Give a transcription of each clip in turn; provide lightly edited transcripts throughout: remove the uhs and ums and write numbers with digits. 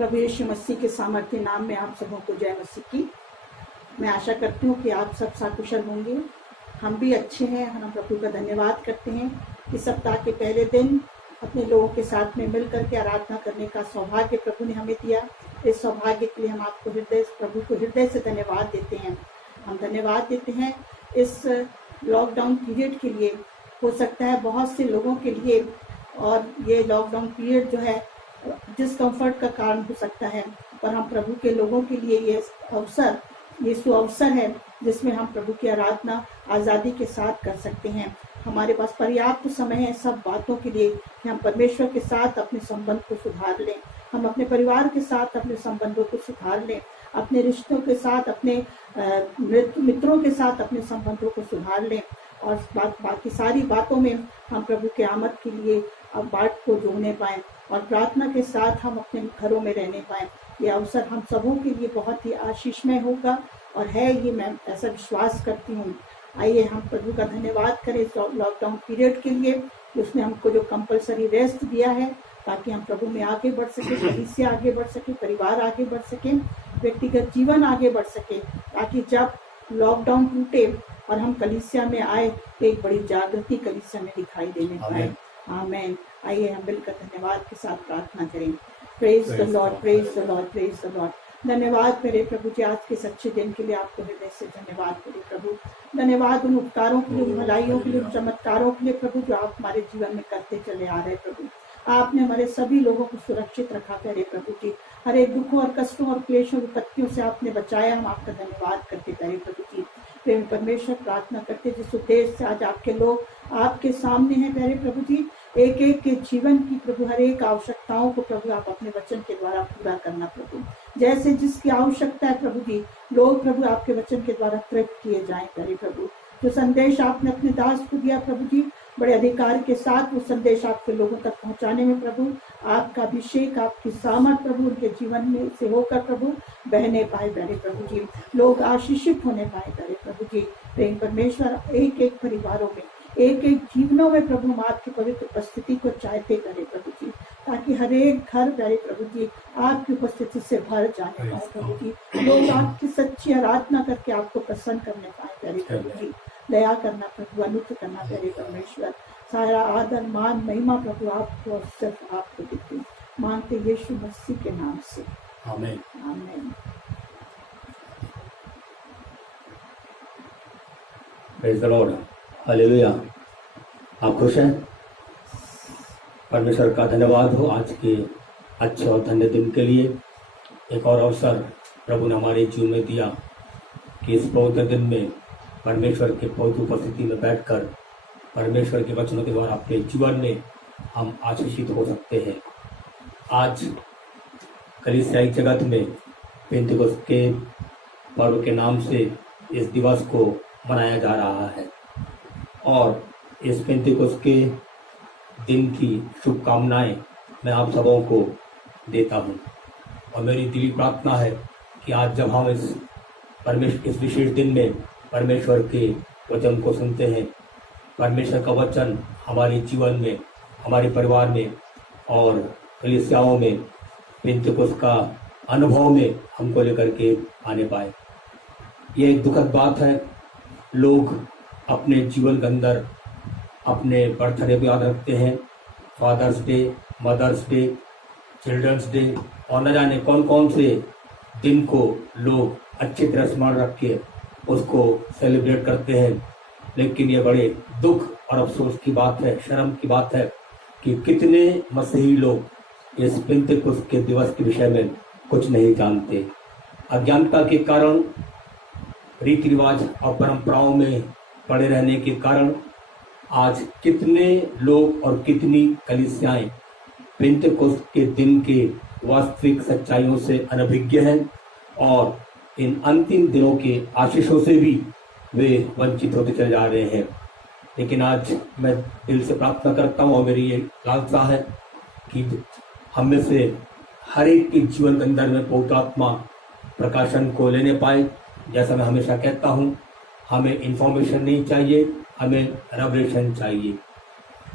प्रभु यीशु मसीह के सामर्थ्य नाम में आप सबों को जय मसीह की। मैं आशा करती हूँ कि आप सब सकुशल होंगे। हम भी अच्छे हैं। हम प्रभु का धन्यवाद करते हैं कि सप्ताह के पहले दिन अपने लोगों के साथ में मिल करके आराधना करने का सौभाग्य प्रभु ने हमें दिया। इस सौभाग्य के लिए हम आपको प्रभु को हृदय से धन्यवाद देते हैं। हम धन्यवाद देते हैं इस लॉकडाउन पीरियड के लिए। हो सकता है बहुत से लोगों के लिए और ये लॉकडाउन पीरियड जो है डिस्कम्फर्ट का कारण हो सकता है, पर हम प्रभु के लोगों के लिए ये सुअवसर है जिसमें हम प्रभु की आराधना आज़ादी के साथ कर सकते हैं। हमारे पास पर्याप्त समय है सब बातों के लिए कि हम परमेश्वर के साथ अपने संबंध को सुधार लें, हम अपने परिवार के साथ अपने संबंधों को सुधार लें, अपने रिश्तों के साथ, अपने मित्रों के साथ अपने संबंधों को सुधार लें और बाकी सारी बातों में हम प्रभु के आमद के लिए अब बाट को जोड़ने पाएं और प्रार्थना के साथ हम अपने घरों में रहने पाएं। ये अवसर हम सबों के लिए बहुत ही आशीषमय होगा और है, ये मैं ऐसा विश्वास करती हूँ। आइए हम प्रभु का धन्यवाद करें इस लॉकडाउन पीरियड के लिए कि उसने हमको जो कंपलसरी रेस्ट दिया है ताकि हम प्रभु में आगे बढ़ सके, कलीसिया आगे बढ़ सके, परिवार आगे बढ़ सके, व्यक्तिगत जीवन आगे बढ़ सके, ताकि जब लॉकडाउन टूटे और हम कलीसिया में आए तो एक बड़ी जागृति कलीसिया में दिखाई देने पाए। आमीन। आइए हम मिलकर धन्यवाद के साथ प्रार्थना करें। Praise the Lord, praise the Lord, praise the Lord. धन्यवाद मेरे प्रभु जी, आज के सच्चे दिन के लिए आपको हृदय से धन्यवाद मेरे प्रभु। धन्यवाद उन उपकारों के लिए, उन भलाइयों के लिए, उन चमत्कारों के लिए प्रभु जो आप हमारे जीवन में करते चले आ रहे प्रभु। आपने हमारे सभी लोगों को सुरक्षित रखा प्यारे प्रभु जी। हर एक दुखों और कष्टों और क्लेशों विपत्तियों से आपने बचाया। हम आपका धन्यवाद करते प्यारे प्रभु जी। प्रेम परमेश्वर, प्रार्थना करते जिस उद्देश्य से आज आपके लोग आपके सामने हैं प्यारे प्रभु जी, एक एक के जीवन की प्रभु हर एक आवश्यकताओं को प्रभु आप अपने वचन के द्वारा पूरा करना प्रभु। जैसे जिसकी आवश्यकता है प्रभु जी, लोग प्रभु आपके वचन के द्वारा तृप्त किए जाएं प्यारे प्रभु। जो संदेश आपने अपने दास को दिया प्रभु जी, बड़े अधिकार के साथ वो संदेश आपके लोगों तक पहुंचाने में प्रभु आपका अभिषेक, आपकी सामर्थ प्रभु उनके जीवन में से होकर प्रभु बहने पाए प्यारे प्रभु जी। लोग आशीषित होने पाए प्यारे प्रभु जी। प्रेम परमेश्वर, एक एक परिवारों में, एक एक जीवनों में प्रभु हम आपकी पवित्र उपस्थिति को चाहते करें प्रभु जी, ताकि हर एक घर प्यारे प्रभु जी आपकी उपस्थिति से भर जाने पाए प्रभु जी। लोग आपकी सच्ची आराधना करके आपको प्रसन्न करने पाए प्यारे प्रभु जी। दया करना प्रभु, अनुग्रह करना प्यारे परमेश्वर। सारा आदर मान महिमा प्रभु आपको और सिर्फ आपको देते हैं, मानते यीशु मसीह के नाम से, आमीन, आमीन। Praise the Lord, hallelujah. आप खुश हैं? परमेश्वर का धन्यवाद हो आज के अच्छे और धन्य दिन के लिए। एक और अवसर प्रभु ने हमारे जीवन में दिया कि इस पवित्र दिन में परमेश्वर के पवित्र उपस्थिति में बैठकर परमेश्वर के वचनों के द्वारा अपने जीवन में हम आशीषित हो सकते हैं। आज कलीसियाई जगत में पेंतिकोस्त के पर्व के नाम से इस दिवस को मनाया जा रहा है और इस पेंतिकोस्त के दिन की शुभकामनाएं मैं आप सबों को देता हूं और मेरी दिली प्रार्थना है कि आज जब हम इस विशेष दिन में परमेश्वर के वचन को सुनते हैं, परमेश्वर का वचन हमारे जीवन में, हमारे परिवार में और कलीसियाओं में पेंतिकोस्त का अनुभव में हमको लेकर के आने पाए। ये एक दुखद बात है, लोग अपने जीवन के अंदर अपने बर्थडे को याद रखते हैं, father's day, mother's day, children's day और न जाने कौन कौन से दिन को लोग अच्छी तरह स्मरण रख के उसको सेलिब्रेट करते हैं। लेकिन ये बड़े दुख और अफसोस की बात है, शर्म की बात है कि कितने मसीही लोग इस पेंतिकोस्त के दिवस के विषय में कुछ नहीं जानते। अज्ञानता के कारण, रीति रिवाज और परंपराओं में पड़े रहने के कारण आज कितने लोग और कितनी कलीसियाएं पेंतिकोस्त के दिन के वास्तविक सच्चाइयों से अनभिज्ञ हैं और इन अंतिम दिनों के आशीषों से भी वे वंचित होते चले जा रहे हैं। लेकिन आज मैं दिल से प्रार्थना करता हूँ और मेरी ये लालसा है कि हम में से हर एक के जीवन के अंदर में पवित्र आत्मा प्रकाशन को लेने पाए। जैसा मैं हमेशा कहता हूँ, हमें इंफॉर्मेशन नहीं चाहिए, हमें रेवलेशन चाहिए।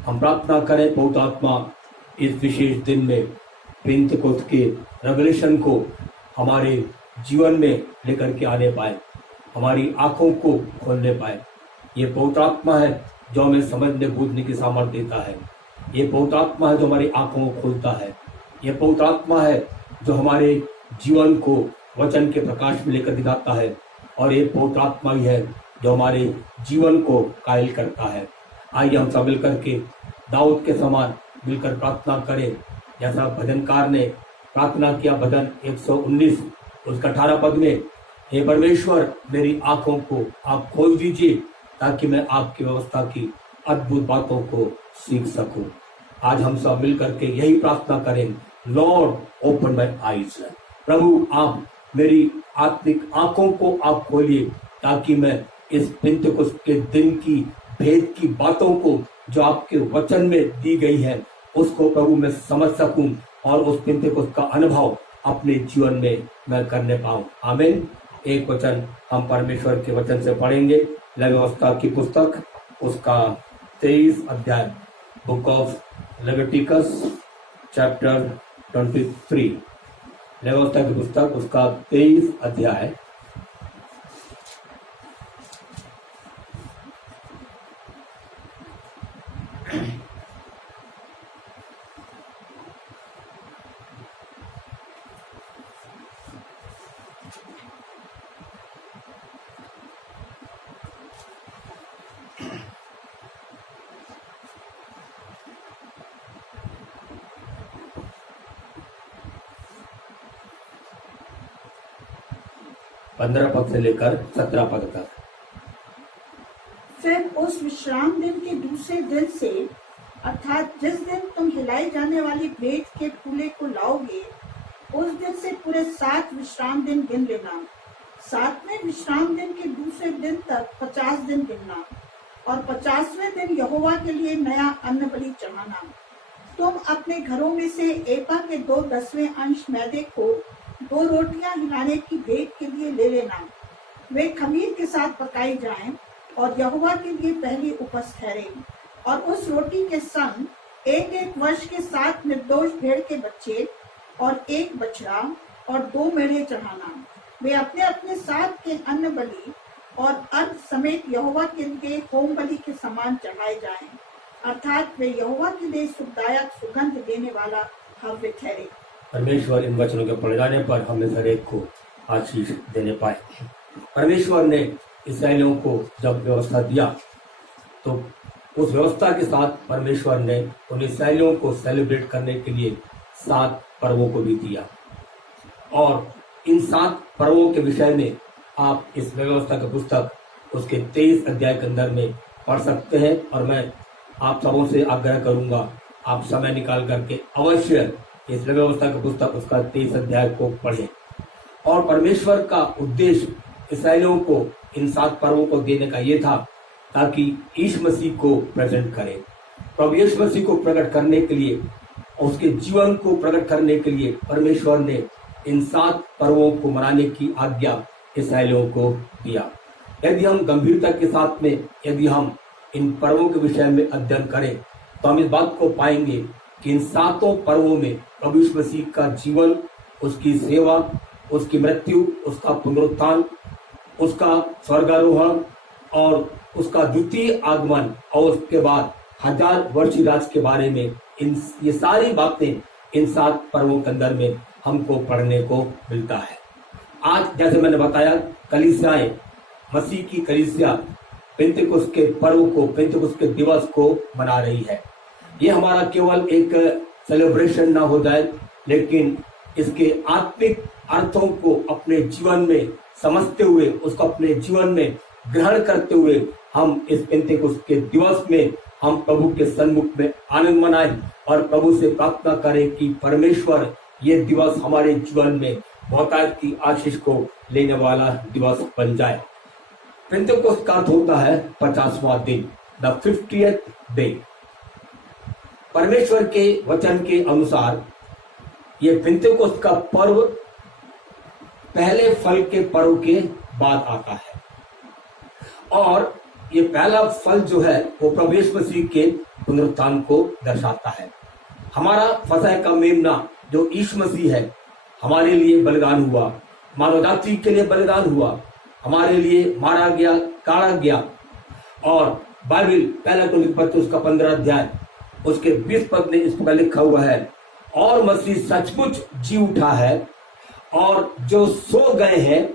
हम प्रार्थना करें पवित्र आत्मा इस विशेष दिन में पेंतेकोस्त के रेवलेशन को हमारे जीवन में लेकर के आने पाए, हमारी आंखों को खोलने पाए। ये पवित्र आत्मा है जो हमें समझने बूझने की सामर्थ्य देता है। ये पवित्र आत्मा है जो हमारी आंखों को खोलता है। ये पवित्र आत्मा है जो हमारे जीवन को वचन के प्रकाश में लेकर दिखाता है। और ये पवित्र आत्मा ही है जो हमारे जीवन को कायल करता है। आइए हम सब मिलकर के दाऊद के समान मिलकर प्रार्थना करें, जैसा भजनकार ने प्रार्थना किया। भजन 119 उसका 18 पद में, हे परमेश्वर मेरी आंखों को आप खोल दीजिए ताकि मैं आपकी व्यवस्था की अद्भुत बातों को सीख सकूं। आज हम सब मिलकर के यही प्रार्थना करें, लॉर्ड ओपन माय आईज। प्रभु आप मेरी आत्मिक आंखों को आप खोलिए ताकि मैं इस पेंतेकोस्त के दिन की भेद की बातों को जो आपके वचन में दी गई है उसको प्रभु मैं समझ सकूं और उस पेंतेकोस्त का अनुभव अपने जीवन में मैं करने पाऊं। आमीन। एक वचन हम परमेश्वर के वचन से पढ़ेंगे। व्यवस्था की पुस्तक उसका 23 अध्याय, बुक ऑफ लेविटिकस चैप्टर 23। व्यवस्था की पुस्तक उसका 23 अध्याय पंद्रह पद से लेकर 17 पद तक। फिर उस विश्राम दिन के दूसरे दिन से, अर्थात जिस दिन तुम हिलाई जाने वाली भेंट के फूले को लाओगे, उस दिन से पूरे 7 विश्राम दिन गिन लेना। 7वें विश्राम दिन के दूसरे दिन तक 50 दिन गिनना और 50वें दिन यहोवा के लिए नया अन्न बलि चढ़ाना। तुम अपने घरों में से एपा के 2/10 अंश मैदे को 2 रोटियां हिलाने की भेंट के लिए ले लेना। वे खमीर के साथ पकाई जाएं और यहोवा के लिए पहली उपज ठहरे। और उस रोटी के संग 1-1 वर्ष के 7 निर्दोष भेड़ के बच्चे और 1 बछड़ा और 2 मेढ़े चढ़ाना। वे अपने अपने साथ के अन्न बलि और अर्घ समेत यहोवा के लिए होम बलि के समान चढ़ाए जाएं, अर्थात वे यहोवा के लिए सुखदायक सुगंध देने वाला हव्य ठहरे। परमेश्वर इन वचनों के पढ़े जाने पर हमें हर एक को आशीष देने पाए। परमेश्वर ने इस्राएलियों को जब व्यवस्था दिया तो उस व्यवस्था के साथ परमेश्वर ने उन इस्राएलियों को सेलिब्रेट करने के लिए 7 पर्वों को भी दिया। और इन 7 पर्वों के विषय में आप इस व्यवस्था की पुस्तक उसके 23 अध्याय के अंदर में पढ़ सकते हैं। और मैं आप सबों से आग्रह करूंगा, आप समय निकाल करके अवश्य इस व्यवस्था की पुस्तक उसका 23 अध्याय को पढ़ें। और परमेश्वर का उद्देश्य इस्राएलियों को इन 7 पर्वों को देने का ये था ताकि यीशु मसीह को प्रेजेंट करें। प्रभु यीशु मसीह को प्रकट करने के लिए, उसके जीवन को प्रकट करने के लिए परमेश्वर ने इन 7 पर्वों को मनाने की आज्ञा इस्राएलियों को दिया। यदि हम गंभीरता के साथ में यदि हम इन पर्वों के विषय में अध्ययन करें तो हम इस बात को पाएंगे कि इन 7 पर्वों में प्रभु यीशु मसीह का जीवन, उसकी सेवा, उसकी मृत्यु, उसका पुनरुत्थान, उसका स्वर्गारोहण और उसका द्वितीय आगमन और उसके बाद 1000 वर्षीय राज के बारे में ये सारी बातें इन 7 पर्वों के अंदर में हमको पढ़ने को मिलता है। आज जैसे मैंने बताया, कलीसियाएं, मसीह की कलीसिया पेंतेकोस्त के पर्व को, पेंतेकोस्त के दिवस को मना रही है। ये हमारा केवल एक सेलिब्रेशन ना हो जाए, लेकिन इसके आत्मिक अर्थों को अपने जीवन में समझते हुए, उसको अपने जीवन में ग्रहण करते हुए हम इस पेंतेकोस्त के दिवस में हम प्रभु के सन्मुख में आनंद मनाएं और प्रभु से प्रार्थना करें कि परमेश्वर ये दिवस हमारे जीवन में बहुतायत की आशीष को लेने वाला दिवस बन जाए। पेंतेकोस्त का अर्थ होता है 50वां दिन, द 50th डे। परमेश्वर के वचन के अनुसार ये पेंतेकोस्त का पर्व पहले फल के पर्व के बाद आता है। और ये पहला फल जो है वो प्रभु यीशु मसीह के पुनरुत्थान को दर्शाता है। हमारा फसह का मेमना जो यीशु मसीह है हमारे लिए बलिदान हुआ, मानव जाति के लिए बलिदान हुआ, हमारे लिए मारा गया, काढ़ा गया। और बाइबल पहला कुरिन्थियों पत्र उसका 15 अध्याय उसके 20 पद में इस प्रकार लिखा हुआ है, और मसीह सचमुच जी उठा है और जो सो गए हैं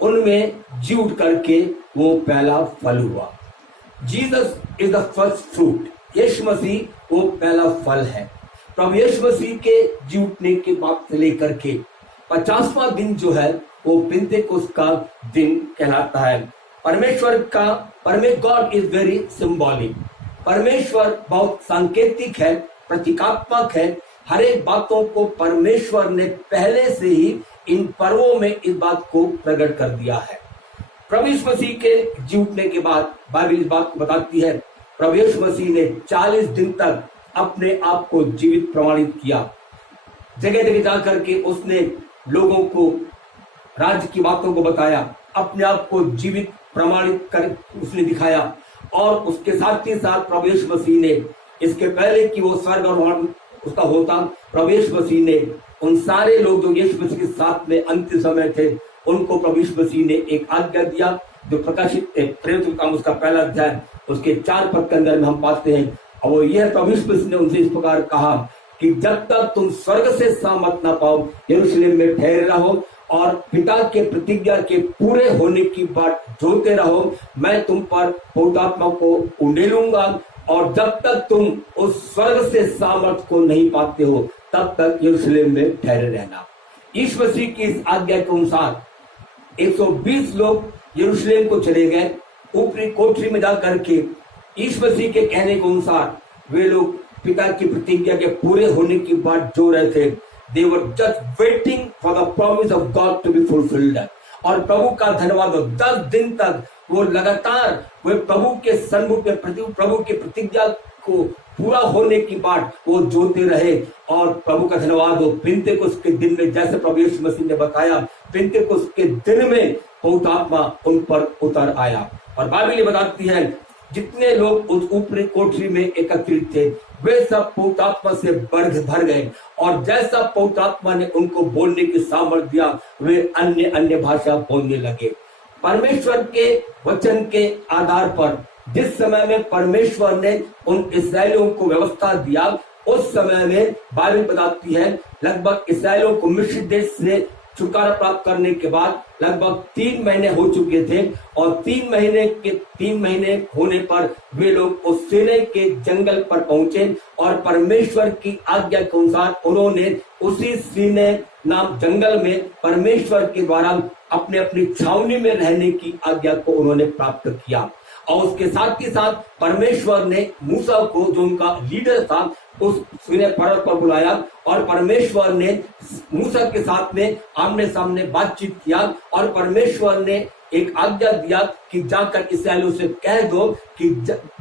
उनमें जी उठ करके वो पहला फल हुआ। Jesus is the first fruit. Yeshu Masih वो पहला फल है। प्रभु यीशु मसीह के जी उठने के बाद से लेकर के 50वां दिन जो है वो पेंतेकोस्त का दिन कहलाता है। God is very symbolic. परमेश्वर बहुत सांकेतिक है, प्रतीकात्मक है। हर एक बातों को परमेश्वर ने पहले से ही इन पर्वों में इस बात को प्रकट कर दिया है। प्रभु यीशु मसीह के जी उठने के बाद बाइबल इस बात को बताती है, प्रभु यीशु मसीह ने 40 दिन तक अपने आप को जीवित प्रमाणित किया। जगह जगह जाकर के उसने लोगों को राज्य की बातों को बताया, अपने आप को जीवित प्रमाणित कर उसने दिखाया। और उसके साथ ही साथ प्रभु यीशु मसीह ने, इसके पहले कि वो स्वर्ग और उसका होता, प्रभु यीशु मसीह ने उन सारे लोग जो यीशु मसीह के साथ में अंतिम समय थे उनको प्रभु यीशु मसीह ने एक आज्ञा दिया, जो प्रकाशित प्रेरित काम उसका पहला अध्याय उसके 4 पद के अंदर में हम पाते हैं। और वो यह प्रभु यीशु मसीह ने उनसे इस प्रकार कहा कि जब तक तुम स्वर्ग से सामर्थ ना पाओ, यरूशलेम में ठहरे रहो और पिता के प्रतिज्ञा के पूरे होने की बात जोते रहो। मैं तुम पर पवित्र आत्मा को उंडेलूंगा और जब तक तुम उस स्वर्ग से सामर्थ को नहीं पाते हो तब तक यरूशलेम में ठहरे रहना। यीशु मसीह की इस आज्ञा के अनुसार 120 लोग यरूशलेम को चले गए। ऊपरी कोठरी में जाकर के यीशु मसीह के कहने के अनुसार वे लोग पिता की प्रतिज्ञा के पूरे होने की बात जो रहे थे। They were just waiting for the promise of God to be fulfilled. और प्रभु का धन्यवाद हो, 10 दिन तक वो लगातार वे प्रभु के सन्मुख में प्रभु की प्रतिज्ञा को पूरा होने की बात वो जोते रहे। और प्रभु का धन्यवाद हो, पेंतेकोस्त के दिन में जैसे प्रभु यीशु मसीह ने बताया, पेंतेकोस्त के दिन में पवित्र आत्मा उन पर उतर आया। और बाइबल ये बताती है जितने लोग उस ऊपरी कोठरी में एकत्रित थे वे सब पवित्र आत्मा से भर गए। और जैसा पवित्र आत्मा ने उनको बोलने की सामर्थ्य दिया वे अन्य भाषा बोलने लगे। परमेश्वर के वचन के आधार पर जिस समय में परमेश्वर ने उन इस्राएलियों को व्यवस्था दिया, उस समय में बाइबल बताती है लगभग इस्राएलियों को मिस्र देश से छुटकारा प्राप्त करने के बाद लगभग 3 महीने हो चुके थे। और 3 महीने होने पर वे लोग उस सीनै के जंगल पर पहुंचे और परमेश्वर की आज्ञा के अनुसार उन्होंने उसी सीनै नाम जंगल में परमेश्वर के द्वारा अपनी छावनी में रहने की आज्ञा को उन्होंने प्राप्त किया। और उसके साथ ही साथ परमेश्वर ने मूसा को, जो उनका लीडर था, उस सीनै पर्वत पर बुलाया और परमेश्वर ने मूसा के साथ में आमने सामने बातचीत किया। और परमेश्वर ने एक आज्ञा दिया कि जाकर इस्राएलियों से कह दो कि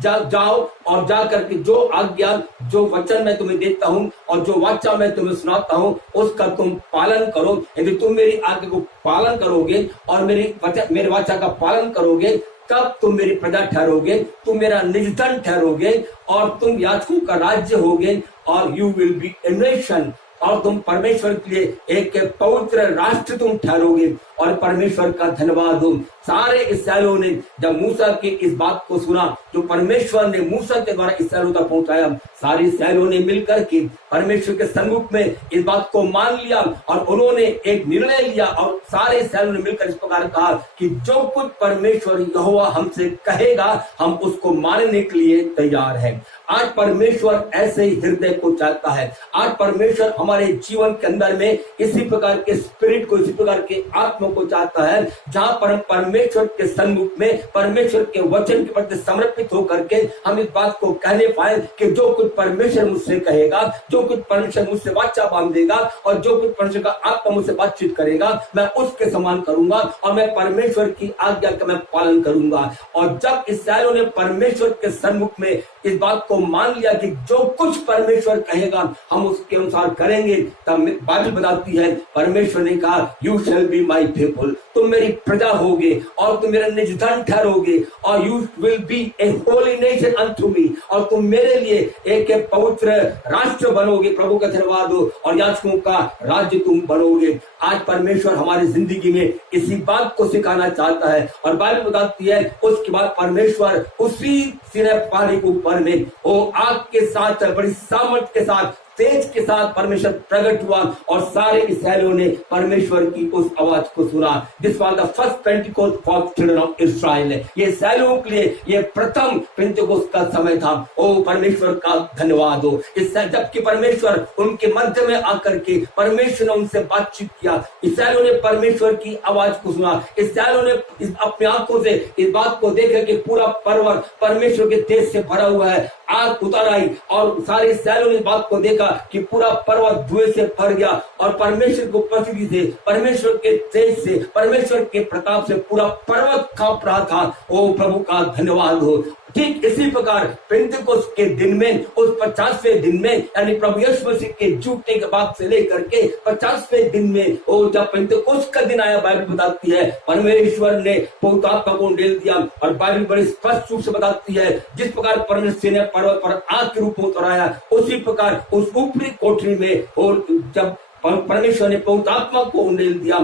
जाओ और जाकर के जो आज्ञा, जो वचन मैं तुम्हें देता हूँ और जो वाचा मैं तुम्हें सुनाता हूँ उसका तुम पालन करो। यदि तुम मेरी आज्ञा को पालन करोगे और मेरे वाचा का पालन करोगे तब तुम मेरी प्रजा ठहरोगे, तुम मेरा निज धन ठहरोगे और तुम याजकों का राज्य होगे और you will be a nation. और तुम परमेश्वर के लिए एक पवित्र राष्ट्र तुम ठहरोगे। और परमेश्वर का धन्यवाद हो, सारे इस्राएलियों ने जब मूसा की इस बात को सुना जो परमेश्वर ने मूसा के द्वारा इस्राएलियों तक पहुंचाया, सारे इस्राएलियों ने मिलकर के परमेश्वर के सन्मुख में इस बात को मान लिया और उन्होंने एक निर्णय लिया। और सारे इस्राएलियों ने मिलकर इस प्रकार कहा कि जो कुछ परमेश्वर यहोवा हमसे कहेगा हम उसको मानने के लिए तैयार हैं। आज परमेश्वर ऐसे ही हृदय को चाहता है। आज परमेश्वर हमारे जीवन के अंदर में इसी प्रकार के स्पिरिट को, इसी प्रकार के आत्मा को चाहता है जहां पर हम परमेश्वर के सन्मुख में परमेश्वर के वचन के प्रति समर्पित होकर के हम इस बात को कहने पाए कि जो कुछ परमेश्वर मुझसे कहेगा, जो कुछ परमेश्वर मुझसे वाचा बांधेगा और जो कुछ परमेश्वर का आत्मा मुझसे बातचीत करेगा मैं उसके समान करूंगा और मैं परमेश्वर की आज्ञा का मैं पालन करूंगा। और जब इस्राएलियों ने परमेश्वर के सन्मुख में इस बात को मान लिया कि जो कुछ परमेश्वर कहेगा हम उसके अनुसार करेंगे, तब बाइबल बताती है परमेश्वर ने कहा you shall be my people, तुम मेरी प्रजा होगे और तुम मेरा निजधन ठहरोगे, और you will be a holy nation unto me, और तुम मेरे लिए एक पवित्र राष्ट्र बनोगे। प्रभु का धन्यवाद हो, और याजकों का राज्य तुम बनोगे। आज परमेश्वर हमारी जिंदगी में इसी बात को सिखाना चाहता है, और बाइबल बताती है उसके बाद परमेश्वर उसी सिनै पहाड़ी के ऊपर में वो आग के साथ, बड़ी सामर्थ के साथ, तेज के साथ परमेश्वर प्रकट हुआ, और सारे इस्राएलियों ने परमेश्वर की उस आवाज को सुना। This was the first Pentecost for children of Israel. ये इस्राएलियों के लिए ये प्रथम पेंटिकोस्ट का समय था। ओ परमेश्वर का धन्यवाद हो। इससे जबकि परमेश्वर उनके मध्य में आकर के परमेश्वर ने उनसे बातचीत किया, इस्राएलियों ने परमेश्वर की आवाज को सुना, इस्राएलियों ने अपनी आंखों से इस बात को देखा कि पूरा पर्वत परमेश्वर के तेज से भरा हुआ है। आग उतर आई और सारे इस्राएलियों ने इस बात को देखा कि पूरा पर्वत धुएं से भर गया, और परमेश्वर की उपस्थिति से, परमेश्वर के तेज से, परमेश्वर के प्रताप से पूरा पर्वत कांप रहा था। ओ प्रभु का धन्यवाद हो। ठीक इसी प्रकार पेंतिकोस्त के दिन में, उस 50वें दिन में, यानी प्रभु यीशु मसीह के जूते के बाद से लेकर के 50वें दिन में, ओ जब पेंतिकोस्त का दिन आया, बाइबल बताती है परमेश्वर ने पवित्र आत्मा को उंडेल दिया। और बाइबल बड़ी स्पष्ट रूप से बताती है जिस प्रकार परमेश्वर ने पर्वत पर आग के रूप में उतर आया, उसी प्रकार उस ऊपरी कोठरी में, और जब परमेश्वर ने पवित्र आत्मा को उंडेल दिया,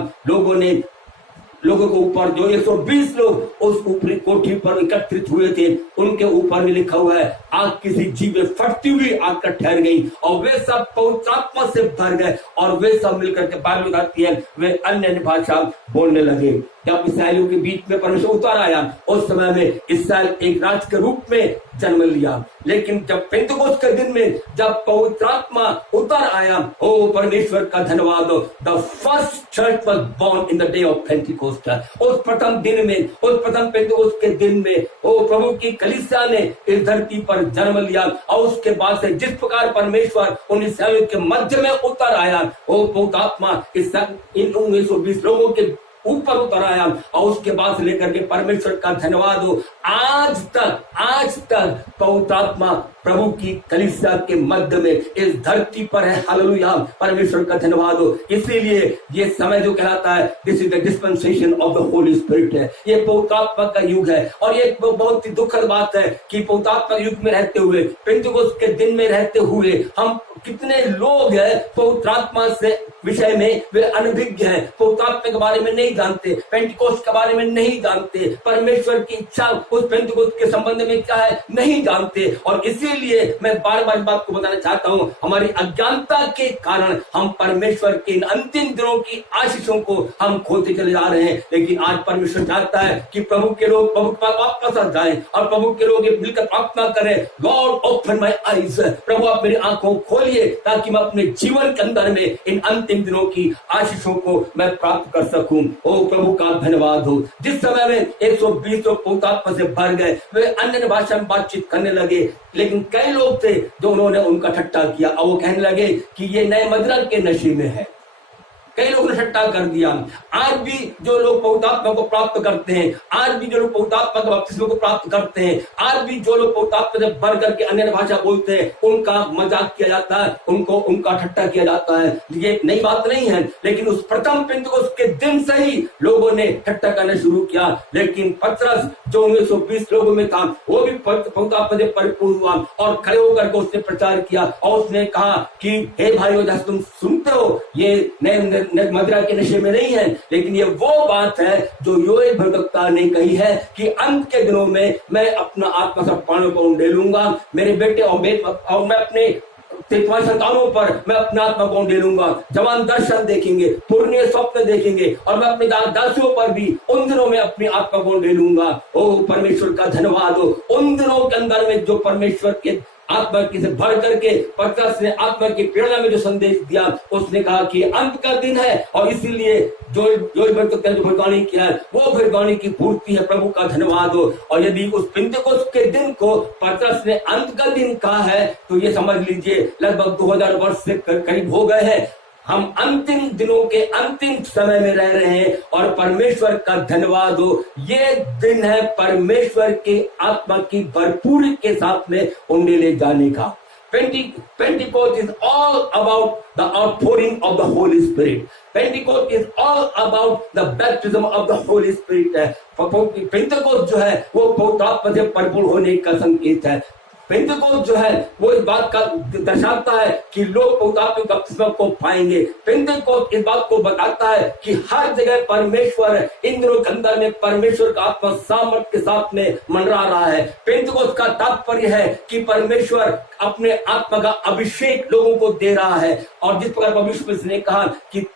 लोगों के ऊपर जो 120 लोग उस ऊपरी कोठी पर एकत्रित हुए थे, उनके ऊपर में लिखा हुआ है आग किसी जीव में फटती हुई आकर ठहर गई, और वे सब पवित्र आत्मा से भर गए, और वे सब मिलकर के बाइबल बताती है वे अन्य भाषा बोलने लगे। जब इस्राएलियों के बीच में परमेश्वर उतर आया, उस समय में इस्राएल एक राज के रूप में जन्म लिया। लेकिन जब पेंतिकोस्त के दिन में जब पवित्र आत्मा उतर आया, ओ परमेश्वर का धन्यवाद हो, the first church was born in the day of Pentecost. उस प्रथम दिन में, उस प्रथम पेंतिकोस्त के दिन में, ओ प्रभु की कलीसिया ने इस धरती पर जन्म लिया। और उसके बाद से जिस प्रकार परमेश्वर उन इस्राएलियों के मध्य में उतर आया, ओ पवित्र आत्मा इन 120 लोगों के ऊपर उतर आया, और उसके बाद से लेकर के परमेश्वर का धन्यवाद हो, आज तक पवित्र आत्मा प्रभु की कलीसिया के मध्य में इस धरती पर है। हालेलुया, परमेश्वर का धन्यवाद हो। इसीलिए ये समय जो कहलाता है this is the dispensation of the Holy spirit है, ये पवित्र आत्मा का युग है। और ये बहुत ही दुखद बात है कि पवित्र आत्मा युग में रहते हुए, पेंतिकोस्त के दिन में रहते हुए, हम कितने लोग हैं पवित्र आत्मा से विषय में वे अनभिज्ञ हैं, पवित्र आत्मा के बारे में नहीं जानते, पेंटिकोस्ट के बारे में नहीं जानते, परमेश्वर की इच्छा उस पेंटिकोस्ट के संबंध में क्या है नहीं जानते। और इसीलिए मैं बार बार बात को बताना चाहता हूं, हमारी अज्ञानता के कारण हम परमेश्वर के इन अंतिम दिनों की आशीषों को हम खोते चले जा रहे हैं। लेकिन आज परमेश्वर चाहता है कि प्रभु के लोग प्रभु के पास वापस आ जाएं, और प्रभु के लोग मिलकर प्रार्थना करें, लॉर्ड ओपन माय आईज, प्रभु आप मेरी आंखों खोलिए ताकि मैं अपने जीवन के अंदर में इन अंतिम दिनों की आशीषों को मैं प्राप्त कर सकूं। ओ प्रभु का धन्यवाद हो। जिस समय में 120 लोग पवित्र आत्मा से भर गए, वे अन्य भाषा में बातचीत करने लगे, लेकिन कई लोग थे जो उन्होंने उनका ठट्टा किया, और वो कहने लगे कि ये नए मदिरा के नशे में है। कई लोगों ने ठट्टा कर दिया। आज भी जो लोग पवित्र आत्मा को प्राप्त करते हैं, आज भी जो लोग पवित्र आत्मा के बपतिस्मा को प्राप्त करते हैं, आज भी जो लोग पवित्र आत्मा से भर करके अन्य भाषा बोलते हैं, उनका मजाक किया जाता है, उनका ठट्टा किया जाता है। ये नई बात नहीं है, लेकिन उस प्रथम पेंतिकोस्त के दिन से ही लोगों ने ठट्टा करना शुरू किया। लेकिन पतरस जो 120 लोगों में था, वो भी पवित्र आत्मा से परिपूर्ण हुआ और खड़े होकर के उसने प्रचार किया, और उसने कहा कि हे भाइयों, जैसे तुम सुनते हो ये नए मदिरा के नशे में नहीं है, लेकिन ये वो बात है जो योएल भविष्यवक्ता ने कही है कि अंत के दिनों में मैं अपना आत्मा सब प्राणियों पर उंडेलूंगा, मेरे बेटे और मैं अपने तुम्हारे संतानों पर मैं अपना आत्मा को उंडेलूंगा, जवान दर्शन देखेंगे, पुण्य स्वप्न देखेंगे, और मैं अपने दासियों पर भी उन दिनों में अपनी आत्मा को उंडेलूंगा। ओ परमेश्वर का धन्यवाद हो। उन दिनों के अंदर में जो परमेश्वर के आत्मा की से भर करके पतरस ने आत्मा की प्रेरणा में जो संदेश दिया, उसने कहा कि अंत का दिन है, और इसीलिए जो भविष्यवाणी किया है वो भविष्यवाणी की पूर्ति है। प्रभु का धन्यवाद हो। और यदि उस पेंतिकोस्त के दिन को पतरस ने अंत का दिन कहा है, तो ये समझ लीजिए लगभग 2000 वर्ष से करीब हो गए हैं। हम अंतिम दिनों के अंतिम समय में रह रहे हैं और परमेश्वर का धन्यवाद हो। ये दिन है परमेश्वर के आत्मा की भरपूरी के साथ में उन्हें ले जाने का। Pentecost is all about the outpouring of the Holy Spirit. Pentecost is all about the baptism of the Holy Spirit. Pentecost जो है वो पवित्र आत्मा से परिपूर्ण होने का संकेत है। पेंटेकोस्ट जो है वो इस बात का दर्शाता है कि लोग पवित्र आत्मा के बपतिस्मा को पाएंगे। पेंटेकोस्ट इस बात को बताता है कि हर जगह परमेश्वर इन दिनों के अंदर में परमेश्वर का आत्मा सामर्थ के साथ में मंडरा रहा है। पेंटेकोस्ट का तात्पर्य है कि परमेश्वर अपने आत्मा का अभिषेक लोगों को दे रहा है। और जिस प्रकार परमेश्वर ने कहा कि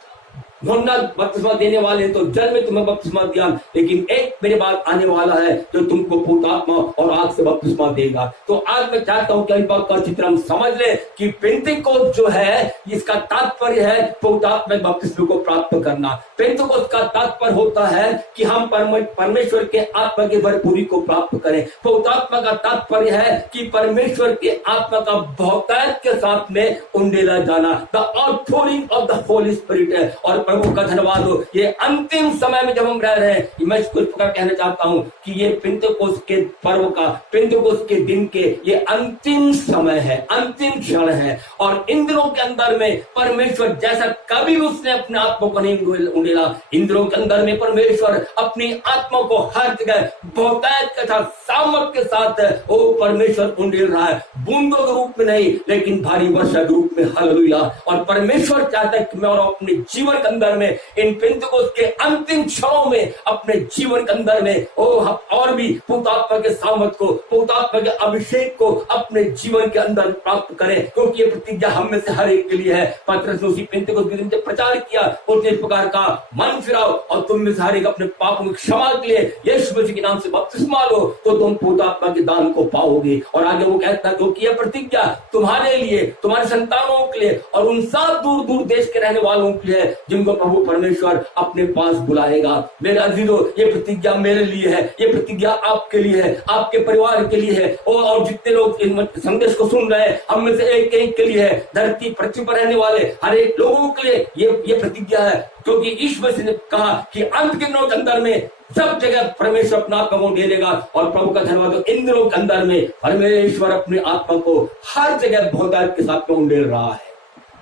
यूहन्ना बपतिस्मा देने वाले तो जल में तुम्हें बपतिस्मा दिया, लेकिन एक मेरे बाद आने वाला है जो तुमको पवित्र आत्मा और आग से बपतिस्मा देगा। तो आज मैं चाहता हूं कि इस बात का चित्र हम समझ लें कि पेंटेकोस्ट जो है इसका तात्पर्य है पवित्र आत्मा के बपतिस्मे को प्राप्त करना। पेंटेकोस्ट का तात्पर्य होता है कि हम परमेश्वर के आत्मा की भरपूरी को प्राप्त करें। पवित्र आत्मा का तात्पर्य है कि परमेश्वर के आत्मा का बहुतायत के साथ में उंडेला जाना, the outpouring of the Holy spirit है। और प्रभु का धन्यवाद हो, ये अंतिम समय में जब हम रह रहे हैं, मैं कुछ प्रकार कहना चाहता हूं कि ये पेंटेकोस्ट के पर्व का, पेंटेकोस्ट के दिन के ये अंतिम समय है, अंतिम क्षण है। और इन दिनों के अंदर में परमेश्वर जैसा कभी उसने अपने आत्मा को नहीं उंडेला, इन दिनों के अंदर में परमेश्वर अपनी आत्मा को हर जगह बहुतायत के साथ, सामर्थ के साथ वो परमेश्वर उंडेल रहा है। बूंदों के रूप में नहीं, लेकिन भारी वर्षा के रूप में। हालेलुया। और परमेश्वर चाहता है कि मैं और अपने जीवन के अंदर में इन पेंटेकोस्ट के अंतिम क्षणों में अपने जीवन के अंदर में और भी पवित्र आत्मा के सामर्थ को, पवित्र आत्मा के अभिषेक को अपने जीवन के अंदर प्राप्त करें, क्योंकि ये प्रतिज्ञा हम में से हर एक के लिए है। पतरस ने उसी पेंटेकोस्ट के दिन जब प्रचार किया उसने इस प्रकार का, मन फिराओ और तुम में से हर एक अपने पापों की क्षमा के लिए यीशु मसीह के नाम से बपतिस्मा लो तो तुम पवित्र आत्मा के दान को पाओगे। और आगे वो कहता है क्योंकि यह प्रतिज्ञा तुम्हारे लिए, तुम्हारे संतानों के लिए और उन सब दूर दूर देश के रहने वालों के लिए जिनको प्रभु परमेश्वर अपने पास बुलाएगा। मेरे अजीजों, ये प्रतिज्ञा मेरे लिए है, ये प्रतिज्ञा आपके लिए है, आपके परिवार के लिए है और जितने लोग इस संदेश को सुन रहे हैं हम में से एक एक के लिए है, धरती पृथ्वी पर रहने वाले हर एक लोगों के लिए ये प्रतिज्ञा है। क्योंकि ईश्वर ने कहा कि अंत के दिनों के अंदर में सब जगह परमेश्वर अपना आत्मा को ढेलेगा। और प्रभु का धन्यवाद हो, इन दिनों के अंदर में परमेश्वर अपने आत्मा को हर जगह बहुतायत के साथ में उंडेल रहा है।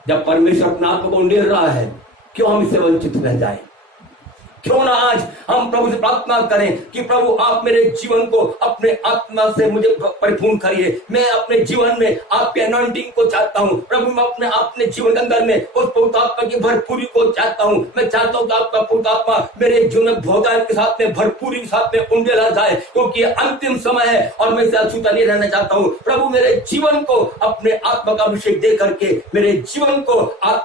जब परमेश्वर अपना आत्मा को उंडेल रहा है, क्यों हम इससे वंचित रह जाएं? क्यों ना आज हम प्रभु से प्रार्थना करें कि प्रभु आप मेरे जीवन को अपने आत्मा से मुझे परिपूर्ण करिए। मैं अपने जीवन में आपके अनॉइंटिंग को चाहता हूँ प्रभु, मैं अपने जीवन के अंदर में उस पवित्र आत्मा की भरपूरी को चाहता हूँ। मैं चाहता हूँ कि आपका पवित्र आत्मा मेरे जीवन में बहुतायत के साथ में, भरपूरी के साथ में उंडेला जाए, क्योंकि अंतिम समय है और मैं इससे अछूता नहीं रहना चाहता हूँ। प्रभु मेरे जीवन को अपने आत्मा का अभिषेक दे करके मेरे जीवन को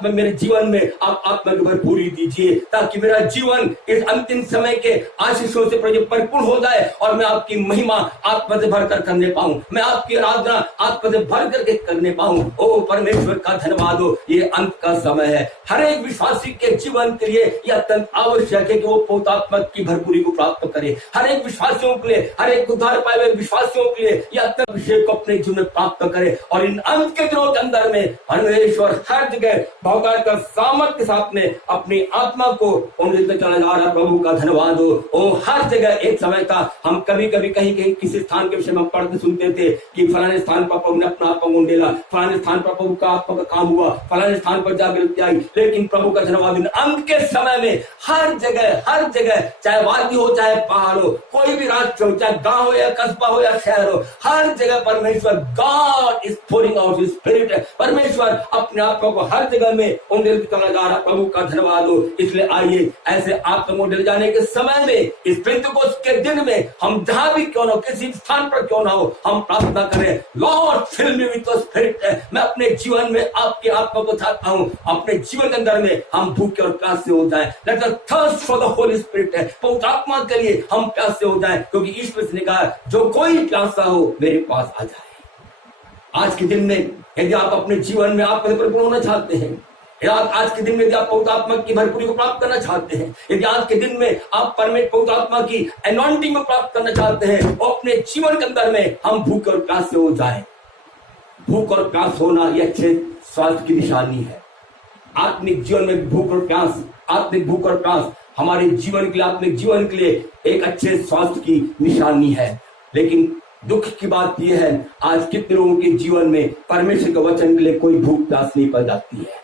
मेरे जीवन में आप आत्मा की भरपूरी दीजिए, ताकि मेरा जीवन इस अंतिम समय के आशीषों से परिपूर्ण हो जाए और मैं आपकी महिमा आत्मा से भरकर करने पाऊं, मैं आपकी आराधना आत्मा से भर करके करने पाऊं। ओ परमेश्वर का धन्यवाद हो, ये अंत का समय है। हर एक विश्वासी के जीवन के लिए यह अत्यंत आवश्यक है कि वो पवित्र आत्मा की भरपूरी को प्राप्त करे। हर एक विश्वासियों के लिए, हर एक उद्धार पाए हुए विश्वासियों के लिए यह अत्यंत अभिषेक को अपने जीवन में प्राप्त करे। और इन अंत के दिनों के अंदर में परमेश्वर हर जगह बहुतायत का सामर्थ के साथ में अपनी आत्मा को उन्हें चला जा रहा। प्रभु का धन्यवाद हो। ओ हर जगह एक समय था, हम कभी कभी कहीं किसी स्थान के विषय में पढ़ते सुनते थे कि फलाने स्थान पर प्रभु ने अपना आत्मा को उंडेला, फलाने स्थान पर प्रभु का आत्मा का काम हुआ, फलाने स्थान पर जागृति आई। लेकिन प्रभु का धन्यवाद, अंत के समय में हर जगह चाहे वादी हो चाहे पहाड़ हो, कोई भी राष्ट्र हो, चाहे गांव हो या कस्बा हो या शहर हो, हर जगह परमेश्वर God is pouring out his spirit. परमेश्वर अपने आत्मा को हर जगह में उंडेल चला जा रहा। प्रभु का धन्यवाद हो। इसलिए आइए ऐसे आत्मा उंडेल जाने के समय में, इस पेंटेकोस्ट के दिन में, हम जहां भी क्यों ना हो, किसी स्थान पर क्यों ना हो, हम प्रार्थना करें, Lord fill me with your spirit. मैं अपने जीवन में आपकी आत्मा को चाहता हूं। अपने जीवन के अंदर में हम भूखे और प्यासे हो जाएं। Let us thirst for the Holy Spirit. पवित्र आत्मा के लिए हम प्यासे हो जाएं, क्योंकि ईश्वर ने कहा जो कोई प्यासा हो मेरे पास आ जाए। आज के दिन में यदि आप अपने जीवन में आप परिपूर्ण होना चाहते हैं, आज के दिन में यदि आप पवित्र आत्मा की भरपूरी को प्राप्त करना चाहते हैं, यदि आज के दिन में आप पवित्र आत्मा की अनॉइंटिंग को प्राप्त करना चाहते हैं और अपने जीवन के अंदर में हम भूख और प्यास से हो जाएं। भूख और प्यास होना यह अच्छे स्वास्थ्य की निशानी है। आत्मिक जीवन में भूख और प्यास, आत्मिक भूख और प्यास हमारे जीवन के लिए, आत्मिक जीवन के लिए एक अच्छे स्वास्थ्य की निशानी है। लेकिन दुख की बात यह है, आज कितने लोगों के जीवन में परमेश्वर के वचन के लिए कोई भूख प्यास नहीं पड़ जाती है।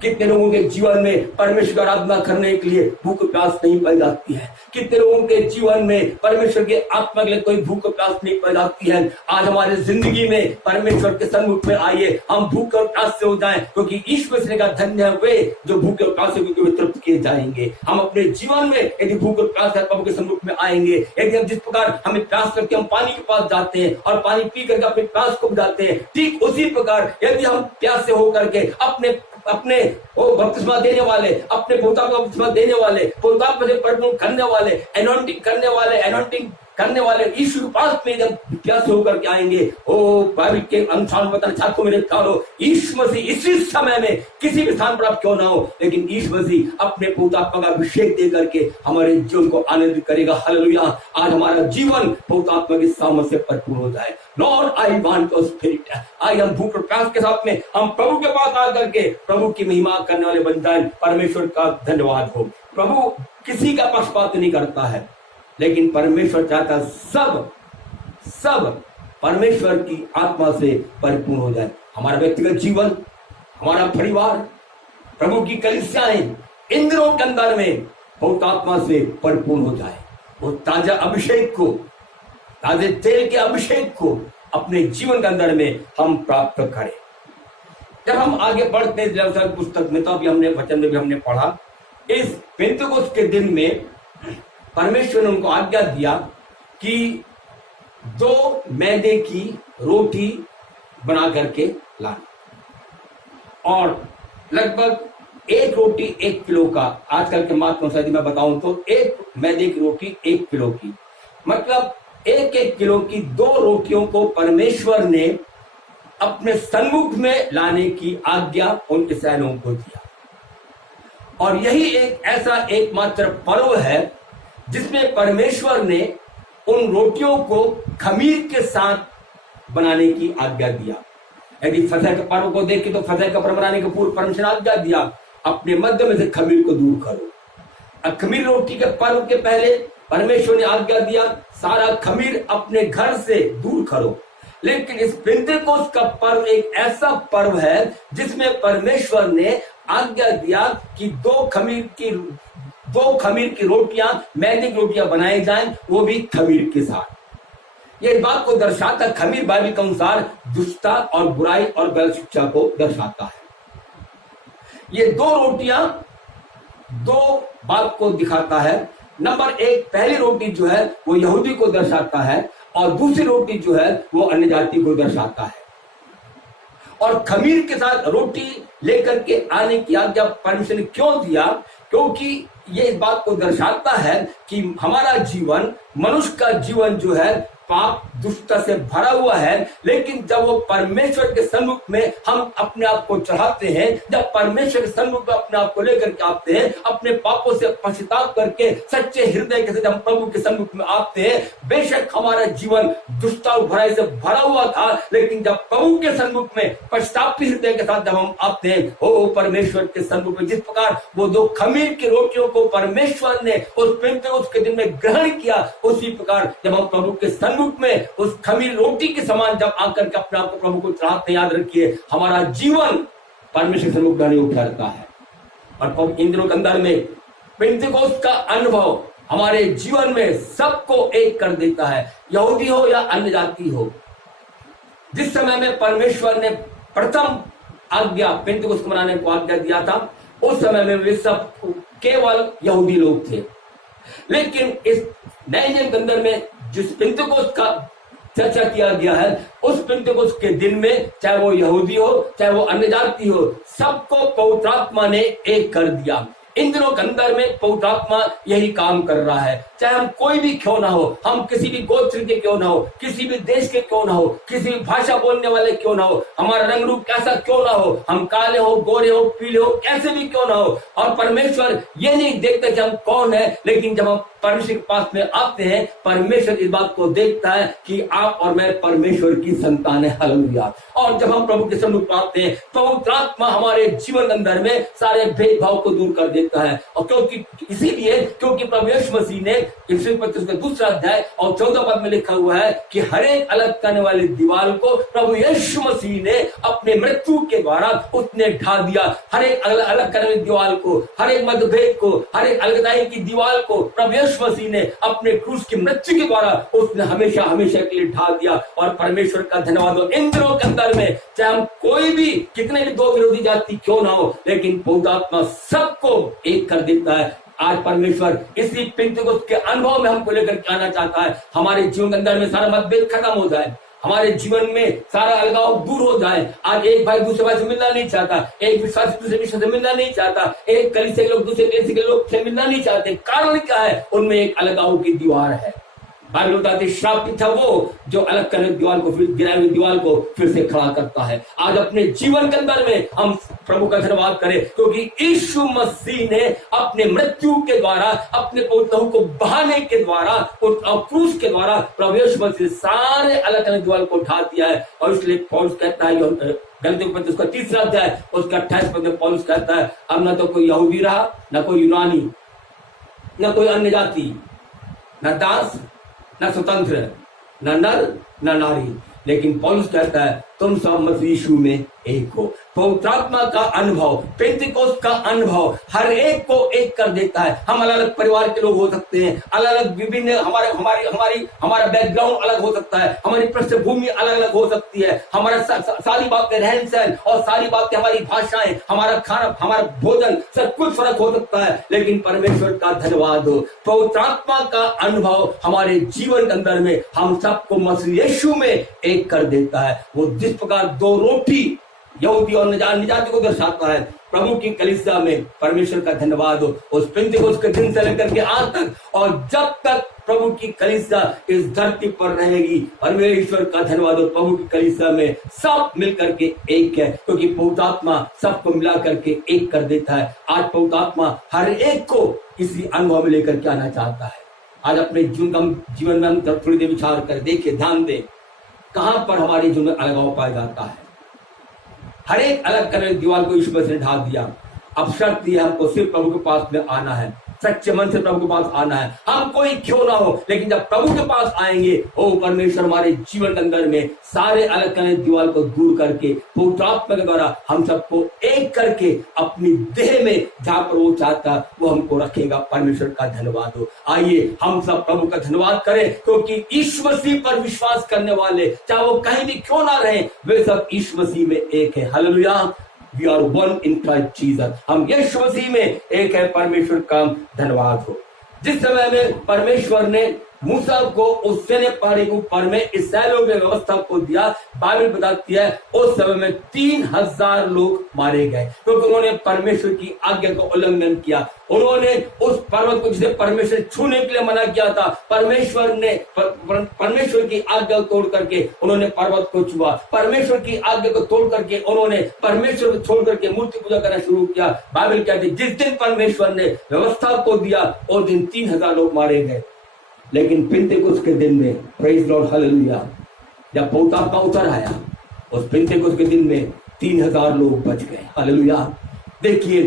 कितने लोगों के जीवन में परमेश्वर की आराधना करने के लिए भूख प्यास नहीं पड़ जाती है। कितने लोगों के जीवन में परमेश्वर के आत्मा के लिए कोई भूख प्यास नहीं पड़ जाती है। आज हमारे जिंदगी में परमेश्वर के सन्मुख में आइए, हम भूख और प्यास से हो जाएं, क्योंकि ईश्वर से का धन्य है वे जो भूख और प्यास से तृप्त किए जाएंगे। हम अपने जीवन में यदि भूख और प्यास है प्रभु के सन्मुख में आएंगे, यदि हम जिस प्रकार हमें प्यास करके हम पानी के पास जाते हैं और पानी पी करके अपने प्यास को बुझाते हैं, ठीक उसी प्रकार यदि हम प्यास से होकर के अपने वो बपतिस्मा देने वाले, अपने पोता को बपतिस्मा देने वाले, पोता को परिपूर्ण करने वाले, एनॉइंटिंग करने वाले यीशु के पास में जब प्यासे होकर के आएंगे, ओ बाइबल के अनुसार बताना चाहता हूं मेरे प्यारो, यीशु मसीह इसी समय में किसी भी स्थान पर आप क्यों ना हो, लेकिन यीशु मसीह अपने पवित्र आत्मा का अभिषेक दे करके हमारे जीवन को आनंदित करेगा। हालेलुया। आज हमारा जीवन पवित्र आत्मा की सामर्थ से भरपूर हो जाए। Lord I want your spirit. आज हम भूख और प्यास के साथ में हम प्रभु के पास आकर के प्रभु की महिमा करने वाले बन जाए। परमेश्वर का धन्यवाद हो। प्रभु किसी का पक्षपात नहीं करता है, लेकिन परमेश्वर चाहता सब परमेश्वर की आत्मा से परिपूर्ण हो जाए। हमारा व्यक्तिगत जीवन, हमारा परिवार, प्रभु की कलीसियाएं इन दिनों के अंदर में पवित्र आत्मा से परिपूर्ण हो जाए। वो ताजा अभिषेक को, ताजे तेल के अभिषेक को अपने जीवन के अंदर में हम प्राप्त करें। जब हम आगे बढ़ते हैं पुस्तक में, तो अभी हमने वचन में भी हमने पढ़ा, इस पेंतेकोस्त के दिन में परमेश्वर ने उनको आज्ञा दिया कि 2 मैदे की रोटी बना करके लाना, और लगभग 1 रोटी 1 किलो का, आजकल के मात्रा अनुसार मैं बताऊं तो 1 मैदे की रोटी 1 किलो की, मतलब 1-1 किलो की 2 रोटियों को परमेश्वर ने अपने सन्मुख में लाने की आज्ञा उनके सैनिकों को दिया। और यही एक ऐसा एकमात्र पर्व है जिसमें परमेश्वर ने उन रोटियों को खमीर के साथ बनाने की आज्ञा दिया। यदि फसह के पर्व को देखें तो फसह का पर्व बनाने के पूर्व परमेश्वर ने आज्ञा दिया, अपने मध्य में से खमीर को दूर करो। खमीर रोटी के पर्व के पहले परमेश्वर ने आज्ञा दिया सारा खमीर अपने घर से दूर करो। लेकिन इस पेंतेकोस्त का पर्व एक ऐसा पर्व है जिसमें परमेश्वर ने आज्ञा दिया कि 2 खमीर की रोटियां, मैदे की रोटियां बनाई जाएं, वो भी खमीर के साथ। ये इस बात को दर्शाता, खमीर बाइबल के अनुसार दुष्टता और बुराई और गलत शिक्षा को दर्शाता है। ये 2 रोटियां 2 बात को दिखाता है। नंबर 1, पहली रोटी जो है वो यहूदी को दर्शाता है, और दूसरी रोटी जो है वो अन्य जाति को दर्शाता है। और खमीर के साथ रोटी लेकर के आने की आज्ञा परमेश्वर ने क्यों दिया? क्योंकि ये इस बात को दर्शाता है कि हमारा जीवन, मनुष्य का जीवन जो है पाप दुष्टता से भरा हुआ है, लेकिन जब वो परमेश्वर के सन्मुख में हम अपने आप को चढ़ाते हैं, जब परमेश्वर के सन्मुख में अपने आप को लेकर के आते हैं, अपने पापों से पश्चाताप करके सच्चे हृदय के साथ हम प्रभु के सन्मुख में आते हैं, बेशक हमारा जीवन दुष्टता और बुराई से भरा हुआ था, लेकिन जब प्रभु के सन्मुख में पश्चातापी हृदय के साथ जब हम आते हैं, ओ परमेश्वर के सन्मुख में, जिस प्रकार वो 2 खमीर की रोटियों को परमेश्वर ने उस पेंतेकोस्त के दिन में ग्रहण किया, उसी प्रकार जब हम प्रभु के सन्मुख में उस खमीर रोटी के समान जब आकर के अपने आप को प्रभु को चढ़ाते, याद रखिए हमारा जीवन परमेश्वर से मुक्त होने उठता है। और इन दिनों के अंदर में पेंतेकोस्त का अनुभव हमारे जीवन में सबको एक कर देता है, यहूदी हो या अन्य जाति हो। जिस समय में परमेश्वर ने प्रथम आज्ञा पेंतेकोस्त को मनाने को आज्ञा दिया था, उस समय में वे सब केवल यहूदी लोग थे। लेकिन इस नए नियम के अंदर में जिस पेंतेकोस्त का चर्चा किया गया है, उस पेंतेकोस्त के दिन में चाहे वो यहूदी हो चाहे वो अन्य जाति हो, सबको पवित्र आत्मा ने एक कर दिया। इन दिनों के अंदर में पवित्र आत्मा यही काम कर रहा है। चाहे हम कोई भी क्यों ना हो, हम किसी भी गोत्र के क्यों ना हो, किसी भी देश के क्यों ना हो, किसी भी भाषा बोलने वाले क्यों ना हो, हमारा रंग रूप कैसा क्यों ना हो, हम काले हो, गोरे हो, पीले हो, कैसे भी क्यों ना हो। और परमेश्वर ये नहीं देखता कि हम कौन है, लेकिन जब हम परमेश्वर के पास में आते हैं, परमेश्वर इस बात को देखता है कि आप और मैं परमेश्वर की संतान है। हालेलुया। और जब हम प्रभु के सम्मुख आते हैं, पवित्र आत्मा हमारे जीवन के अंदर में सारे भेदभाव को दूर कर देता है। और क्योंकि प्रभु यीशु मसीह ने इफिसियों पत्र का 2 अध्याय और 14 पद में लिखा हुआ है कि हर एक अलग करने वाली दीवार को प्रभु यीशु मसीह ने अपने मृत्यु के द्वारा उसने ढा दिया। हर एक अलग करने वाली दीवार को, हर एक मतभेद को, हर एक अलगदाई की दीवार को प्रभु यीशु मसीह ने अपने क्रूस की मृत्यु के द्वारा उसने हमेशा हमेशा के लिए ढा दिया। और परमेश्वर का धन्यवाद हो। इन दिनों के अंदर में चाहे हम कोई भी कितने भी दो विरोधी जाति क्यों ना हो, लेकिन पवित्र आत्मा सबको एक कर देता है। आज परमेश्वर इसी पेंतिकोस्त के अनुभव में हमको लेकर के आना चाहता है। हमारे जीवन के अंदर में सारा मतभेद खत्म हो जाए, हमारे जीवन में सारा अलगाव दूर हो जाए। आज एक भाई दूसरे भाई से मिलना नहीं चाहता, एक विश्वासी दूसरे विश्वासी से मिलना नहीं चाहता, एक कलीसिया के लोग दूसरे कलीसिया के लोग से मिलना नहीं चाहते। कारण क्या है? उनमें एक अलगाव की दीवार है। बाइबल बताती श्रापित था वो जो अलग करने दीवार को, फिर गिराई हुई दीवार को फिर से खड़ा करता है। आज अपने जीवन के अंदर में हम प्रभु का धन्यवाद करें, क्योंकि यीशु मसीह ने अपने मृत्यु के द्वारा, अपने पवित्र को बहाने के द्वारा और क्रूस के द्वारा प्रभु यीशु मसीह सारे अलग करने दीवार को ढा दिया है। और इसलिए पौलुस कहता है, गलतियों के पत्र उसका 3 अध्याय उसका 28 पद में पौलुस कहता है, अब न तो कोई यहूदी रहा, न कोई यूनानी, न कोई अन्य जाति, न दास न स्वतंत्र, न नर न नारी, लेकिन पौलुस कहता है तुम सब मसीह यीशु में एक हो। पवित्र आत्मा का अनुभव, पेंतिकोस्त का अनुभव हर एक को एक कर देता है। हम अलग अलग परिवार के लोग हो सकते हैं, अलग अलग विभिन्न हमारा बैकग्राउंड अलग हो सकता है, हमारी पृष्ठभूमि अलग अलग हो सकती है, हमारा सारी बातें रहन सहन और सारी बातें हमारी भाषाएं, हमारा खाना, हमारा भोजन सब कुछ फर्क हो सकता है। लेकिन परमेश्वर का धन्यवाद हो, पवित्र आत्मा का अनुभव हमारे जीवन के अंदर में हम सबको मसीह यीशु में एक कर देता है। वो जिस प्रकार 2 रोटी यहूदी और निजाति को दर्शाता है, प्रभु की कलीसिया में परमेश्वर का धन्यवाद हो। उस पेंतिकोस्त के दिन से लेकर के आज तक और जब तक प्रभु की कलीसिया इस धरती पर रहेगी, परमेश्वर का धन्यवाद हो। प्रभु की कलीसिया में सब मिलकर के एक है, क्योंकि पवित्र आत्मा सबको मिला करके एक कर देता है। आज पवित्र आत्मा हर एक को इसी अनुभव में लेकर के आना चाहता है। आज अपने जीवन में हम थोड़ी देर विचार कर देखिए, ध्यान दें कहां पर हमारे जीवन में अलगाव पाया जाता है। हर एक अलग करने दीवार को यीशु मसीह ने ढा दिया। अब शर्त यह हमको सिर्फ प्रभु के पास में आना है, सच्चे मन से प्रभु के पास आना है। हम कोई क्यों ना हो, लेकिन जब प्रभु के पास आएंगे, ओ परमेश्वर हमारे जीवन के अंदर में सारे अलग करने दीवार को दूर करके पवित्र आत्मा के द्वारा हम सबको एक करके अपनी देह में जहां पर वो चाहता वो हमको रखेगा। परमेश्वर का धन्यवाद हो। आइए हम सब प्रभु का धन्यवाद करें, क्योंकि यीशु मसीह पर विश्वास करने वाले चाहे वो कहीं भी क्यों ना रहे, वे सब यीशु मसीह में एक है। Hallelujah. We are one in Christ Jesus। हम यीशु मसीह में एक है। परमेश्वर का धन्यवाद हो। जिस समय में परमेश्वर ने मूसा को उस सीनै पहाड़ी के ऊपर में इस्राएलियों की व्यवस्था को दिया, बाइबल बताती है उस समय में 3000 लोग मारे गए, क्योंकि उन्होंने परमेश्वर की आज्ञा का उल्लंघन किया। उन्होंने उस पर्वत को जिसे परमेश्वर छूने के लिए मना किया था, परमेश्वर की आज्ञा को तोड़ करके उन्होंने पर्वत को छुआ। परमेश्वर की आज्ञा को तोड़ करके उन्होंने परमेश्वर को छोड़ करके मूर्ति पूजा करना शुरू किया। बाइबल कहती है जिस दिन परमेश्वर ने व्यवस्था को दिया उस दिन 3000 लोग मारे गए। लेकिन पेंतिकोस्त के दिन में, प्रेज लॉर्ड, हालेलुया, जब पवित्र आत्मा उतर आया, उस पेंतिकोस्त के दिन में 3000 लोग बच गए। हालेलुया। देखिए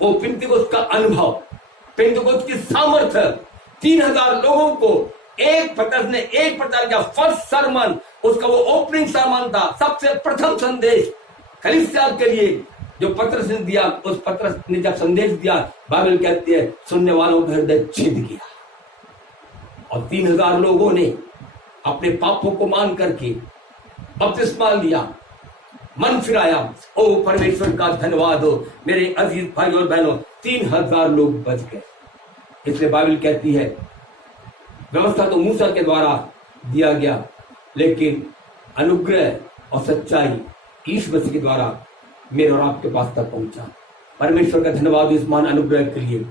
वो पेंतिकोस्त का अनुभव, पेंतिकोस्त की सामर्थ्य, 3000 लोगों को एक पतरस ने एक प्रकार का फर्स्ट सरमन, उसका वो ओपनिंग सरमन था, सबसे प्रथम संदेश कलीसिया के लिए जो पतरस ने दिया। उस पतरस ने जब संदेश दिया, बाइबल कहती है सुनने वालों का हृदय छिद गया और 3000 लोगों ने अपने पापों को मान करके बपतिस्मा लिया, मन फिराया। ओ परमेश्वर का धन्यवाद हो। मेरे अजीज भाई और बहनों, 3000 लोग बच गए। इसलिए बाइबल कहती है व्यवस्था तो मूसा के द्वारा दिया गया, लेकिन अनुग्रह और सच्चाई यीशु मसीह के द्वारा मेरे और आपके पास तक पहुंचा। परमेश्वर का धन्यवाद इस महान अनुग्रह के लिए,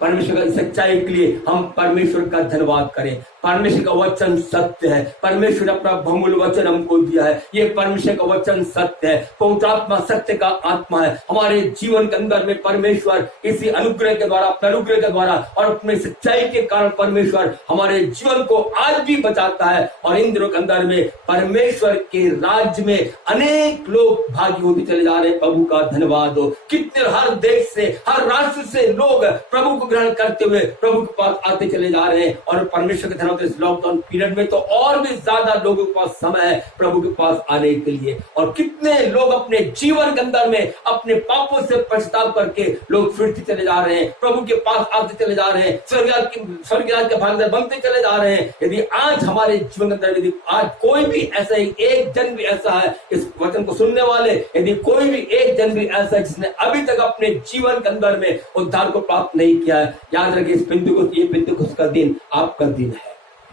परमेश्वर का सच्चाई के लिए हम परमेश्वर का धन्यवाद करें। परमेश्वर का वचन सत्य है, परमेश्वर ने अपना बहुमूल्य वचन हमको दिया है। ये परमेश्वर का वचन सत्य है, पवित्र आत्मा सत्य का आत्मा है। हमारे जीवन के अंदर में परमेश्वर इसी अनुग्रह के द्वारा, अपने अनुग्रह के द्वारा और अपने सच्चाई के कारण परमेश्वर हमारे जीवन को आज भी बचाता है। और इन दिनों के अंदर में परमेश्वर के राज्य में अनेक लोग भागी होते चले जा रहे हैं। प्रभु का धन्यवाद हो। कितने हर देश से, हर राष्ट्र से लोग प्रभु को ग्रहण करते हुए प्रभु के पास आते चले जा रहे हैं। और परमेश्वर के धन्यवाद, इस लॉकडाउन पीरियड में तो और भी ज्यादा लोगों के पास समय है प्रभु के पास आने के लिए। और कितने लोग अपने जीवन के अंदर में अपने पापों से पछताव करके लोग फिरते चले जा रहे हैं, प्रभु के पास आते चले जा रहे हैं, स्वर्गराज के भागीदार बनते चले जा रहे हैं। यदि आज हमारे जीवन के अंदर, यदि आज कोई भी ऐसा एक जन भी ऐसा है इस वचन को सुनने वाले, यदि कोई भी एक जन भी ऐसा है जिसने अभी तक अपने जीवन के अंदर में उद्धार को प्राप्त नहीं किया है, याद रखिए इस पिंतुकुस्त का दिन आपका दिन है।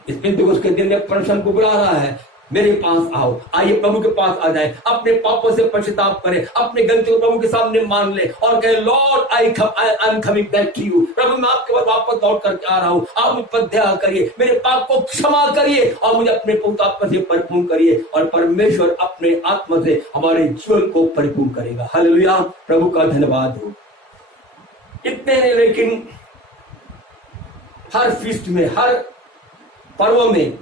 इस पिंतुकुस्त के दिन में परमेश्वर को बुला रहा है, मेरे पास आओ, आइए प्रभु के पास आ जाए, अपने पापों से पश्चाताप करें, अपने गलती को प्रभु के सामने मान ले और कहे Lord I am coming back to you. प्रभु मैं आपके पास वापस लौट करके आ रहा हूँ, आप मुझ पर दया करिए, मेरे पाप को क्षमा करिए और मुझे अपने पवित्र आत्मा से परिपूर्ण करिए। और परमेश्वर अपने आत्मा से हमारे जीवन को परिपूर्ण करेगा। हालेलुया, प्रभु का धन्यवाद हो। इतने नहीं, लेकिन हर फीस्ट में, हर पर्व में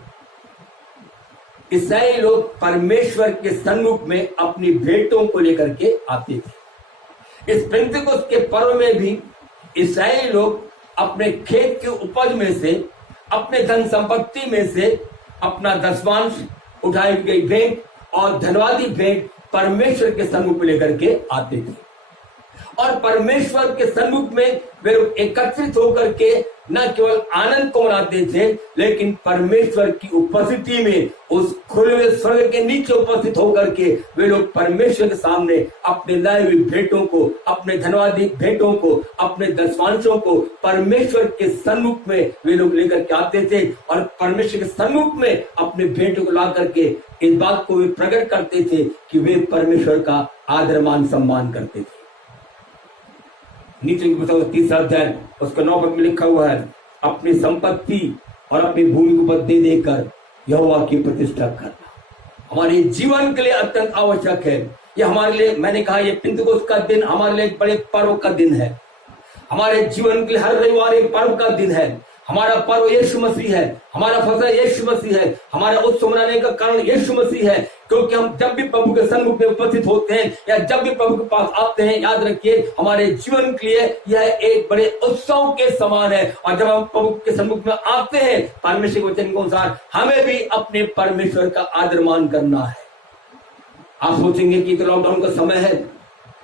ईसाई लोग परमेश्वर के सन्मुख में अपनी भेंटों को लेकर के आते थे। इस पिंतकुस्त के पर्व में भी ईसाई लोग अपने खेत के उपज में से, अपने धन संपत्ति में से अपना दशमांश, उठाई गई भेंट और धन्यवादी भेंट परमेश्वर के सन्मुख में लेकर के आते थे। और परमेश्वर के सन्मुख में वे लोग एकत्रित होकर के न केवल आनंद को मनाते थे, लेकिन परमेश्वर की उपस्थिति में उस खुले हुए स्वर्ग के नीचे उपस्थित होकर के वे लोग परमेश्वर के सामने अपने लाए हुए भेंटों को, अपने धन्यवादी भेंटों को, अपने दशमांशों को परमेश्वर के सन्मुख में वे लोग लेकर के आते थे। और परमेश्वर के सन्मुख में अपने भेंटों को ला करके इस बात को वे प्रकट करते थे कि वे परमेश्वर का आदर मान सम्मान करते थे। नीचे की पुस्तक 3 अध्याय उसका 9 पद में लिखा हुआ है, अपनी संपत्ति और अपनी भूमि को बदले देकर यहोवा की प्रतिष्ठा करना हमारे जीवन के लिए अत्यंत आवश्यक है। ये हमारे लिए, मैंने कहा, ये पिंतकुस्त का दिन हमारे लिए एक बड़े पर्व का दिन है। हमारे जीवन के लिए हर रविवार एक पर्व का दिन है। हमारा पर्व यीशु मसीह है, हमारा फसल यीशु मसीह है, हमारा उत्सव मनाने का कारण यीशु मसीह है। क्योंकि हम जब भी प्रभु के सन्मुख में उपस्थित होते हैं या जब भी प्रभु के पास आते हैं, याद रखिए हमारे जीवन के लिए यह एक बड़े उत्सव के समान है। और जब हम प्रभु के सन्मुख में आते हैं, परमेश्वर के वचन के अनुसार हमें भी अपने परमेश्वर का आदर मान करना है। आप सोचेंगे कि तो लॉकडाउन का समय है,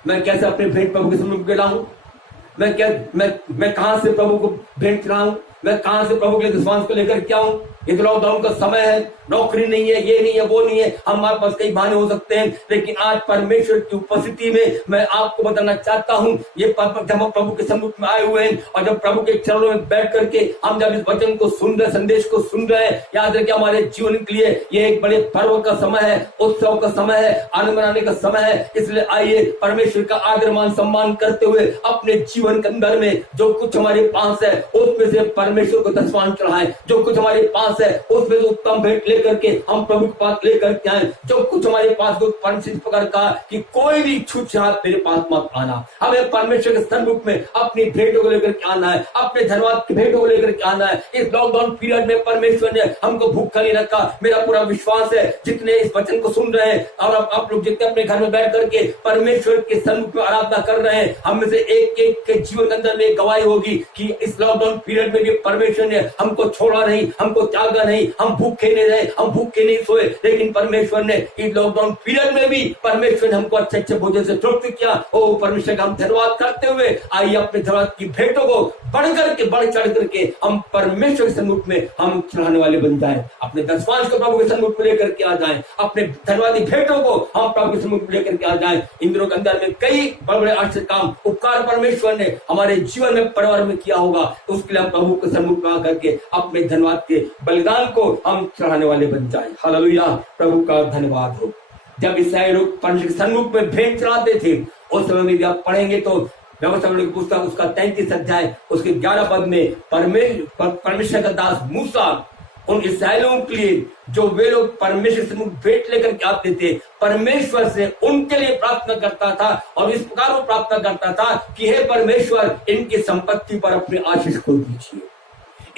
मैं कैसे अपने भेंट प्रभु के सन्मुख में लाऊं, मैं कहां से प्रभु को भेंट चढ़ाऊं, मैं कहां से प्रभु के दशमांश को लेकर क्या हूं। ये तो लॉकडाउन का समय है, नौकरी नहीं है, ये नहीं है, वो नहीं है, हमारे पास कई बहाने हो सकते हैं। लेकिन आज परमेश्वर की उपस्थिति में मैं आपको बताना चाहता हूं, ये जब हम प्रभु के सन्मुख में आए हुए हैं और जब प्रभु के चरणों में बैठ करके हम जब इस वचन को सुन रहे, संदेश को सुन रहे हैं, याद रखिए हमारे जीवन के लिए ये एक बड़े पर्व का समय है, उत्सव का समय है, आनंद मनाने का समय है। इसलिए आइए परमेश्वर का आदर मान सम्मान करते हुए अपने जीवन के अंदर में जो कुछ हमारे पास है उसमें से परमेश्वर को दशमांश चढ़ाएं। जो कुछ हमारे पास है उसमें से उत्तम भेंट लेकर के हम प्रभु के पास लेकर के आए। जो कुछ हमारे पास परमेश्वर प्रकार का कि कोई भी छूछात मेरे पास मत आना। हमें परमेश्वर के सन्मुख में अपनी भेंटों को लेकर के आना है, अपने धन्यवाद की भेंटों को लेकर के आना है। इस लॉकडाउन पीरियड में परमेश्वर ने हमको भूखा नहीं रखा। मेरा पूरा विश्वास है जितने इस वचन को सुन रहे हैं और आप लोग जितने अपने घर में बैठ करके परमेश्वर के सन्मुख में आराधना कर रहे हैं, हम में से एक एक के जीवन के अंदर में गवाही होगी कि इस लॉकडाउन पीरियड में भी परमेश्वर ने हमको छोड़ा नहीं, हमको त्यागा नहीं, हम भूखे नहीं रहे, हम भूखे नहीं सोए, लेकिन परमेश्वर ने इस लॉकडाउन पीरियड में भी परमेश्वर ने हमको अच्छे अच्छे भोजन से तृप्त किया। ओ परमेश्वर का हम धन्यवाद करते हुए आइए अपने धन्यवाद की भेंटों को बढ़ चढ़ करके हम परमेश्वर के सन्मुख में हम चढ़ाने वाले बन जाए। अपने दशमांश को प्रभु के सन्मुख में लेकर के आ जाए, अपने धन्यवादी भेंटों को हम प्रभु के सन्मुख में लेकर के आ जाए। इन दिनों के अंदर में कई बड़े बड़े आश्चर्य काम, उपकार परमेश्वर ने हमारे जीवन में, परिवार में किया होगा। उसके लिए हम प्रभु के सन्मुख में आकर के अपने धन्यवाद के बलिदान को हम चढ़ाने वाले बन जाए। हालेलुया, प्रभु का धन्यवाद हो। जब ईसाई लोग परमेश्वर के सन्मुख में भेंट चढ़ाते थे, उस समय में आप पढ़ेंगे तो व्यवस्था की पुस्तक उसका 33 अध्याय उसके 11 पद में परमेश्वर का दास मूसा उन इस्राएलियों के लिए जो वे लोग परमेश्वर से भेंट लेकर के आते थे, परमेश्वर से उनके लिए प्रार्थना करता था और इस प्रकार वो प्रार्थना करता था कि हे परमेश्वर, इनकी संपत्ति पर अपने आशीष को दीजिए,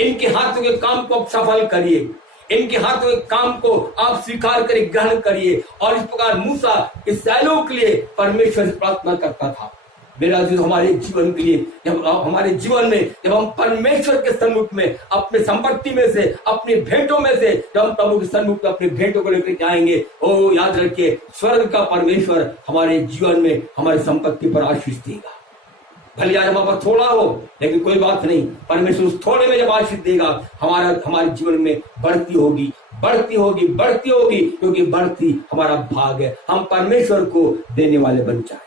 इनके हाथों के काम को आप सफल करिए, इनके हाथों के काम को आप स्वीकार करिए, ग्रहण करिए। और इस प्रकार मूसा इस्राएलियों के लिए परमेश्वर से प्रार्थना करता था। मेरा जो हमारे जीवन के लिए, जब हमारे जीवन में जब हम परमेश्वर के सन्मुख में अपने संपत्ति में से, अपनी भेंटों में से जब हम प्रभु के सन्मुख में अपने भेंटों को लेकर जाएंगे, ओ याद रखिए, स्वर्ग का परमेश्वर हमारे जीवन में हमारी संपत्ति पर आशीष देगा। भले आज हमारे पास थोड़ा हो, लेकिन कोई बात नहीं, परमेश्वर उस थोड़े में जब आशीष देगा, हमारे जीवन में बढ़ती होगी, बढ़ती होगी, बढ़ती होगी, क्योंकि बढ़ती हमारा भाग है। हम परमेश्वर को देने वाले बन जाए।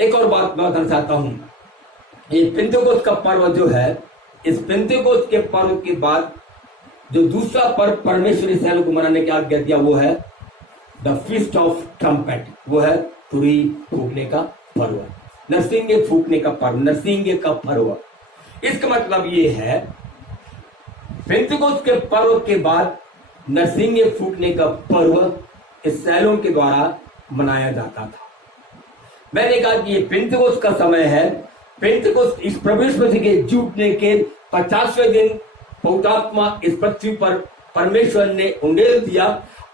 एक और बात मैं बताना चाहता हूं, ये पेंतेकोस्त का पर्व जो है, इस पेंतेकोस्त के पर्व के बाद जो दूसरा पर्व परमेश्वर इस्राएल को मनाने की आज्ञा दिया, वो है द फीस्ट ऑफ ट्रम्पेट, वो है तुरही फूकने का पर्व, नरसिंगे फूकने का पर्व, नरसिंगे का पर्व। इसका मतलब ये है, पेंतेकोस्त के पर्व के बाद नरसिंगे फूकने का पर्व इस्राएलियों के द्वारा मनाया जाता था। मैंने कहा कि ये पेंतेकोस्त का समय है। पेंतेकोस्त इस प्रभु यीशु मसीह के जी उठने के 50वें दिन पवित्र आत्मा इस पृथ्वी पर परमेश्वर ने उंडेल दिया,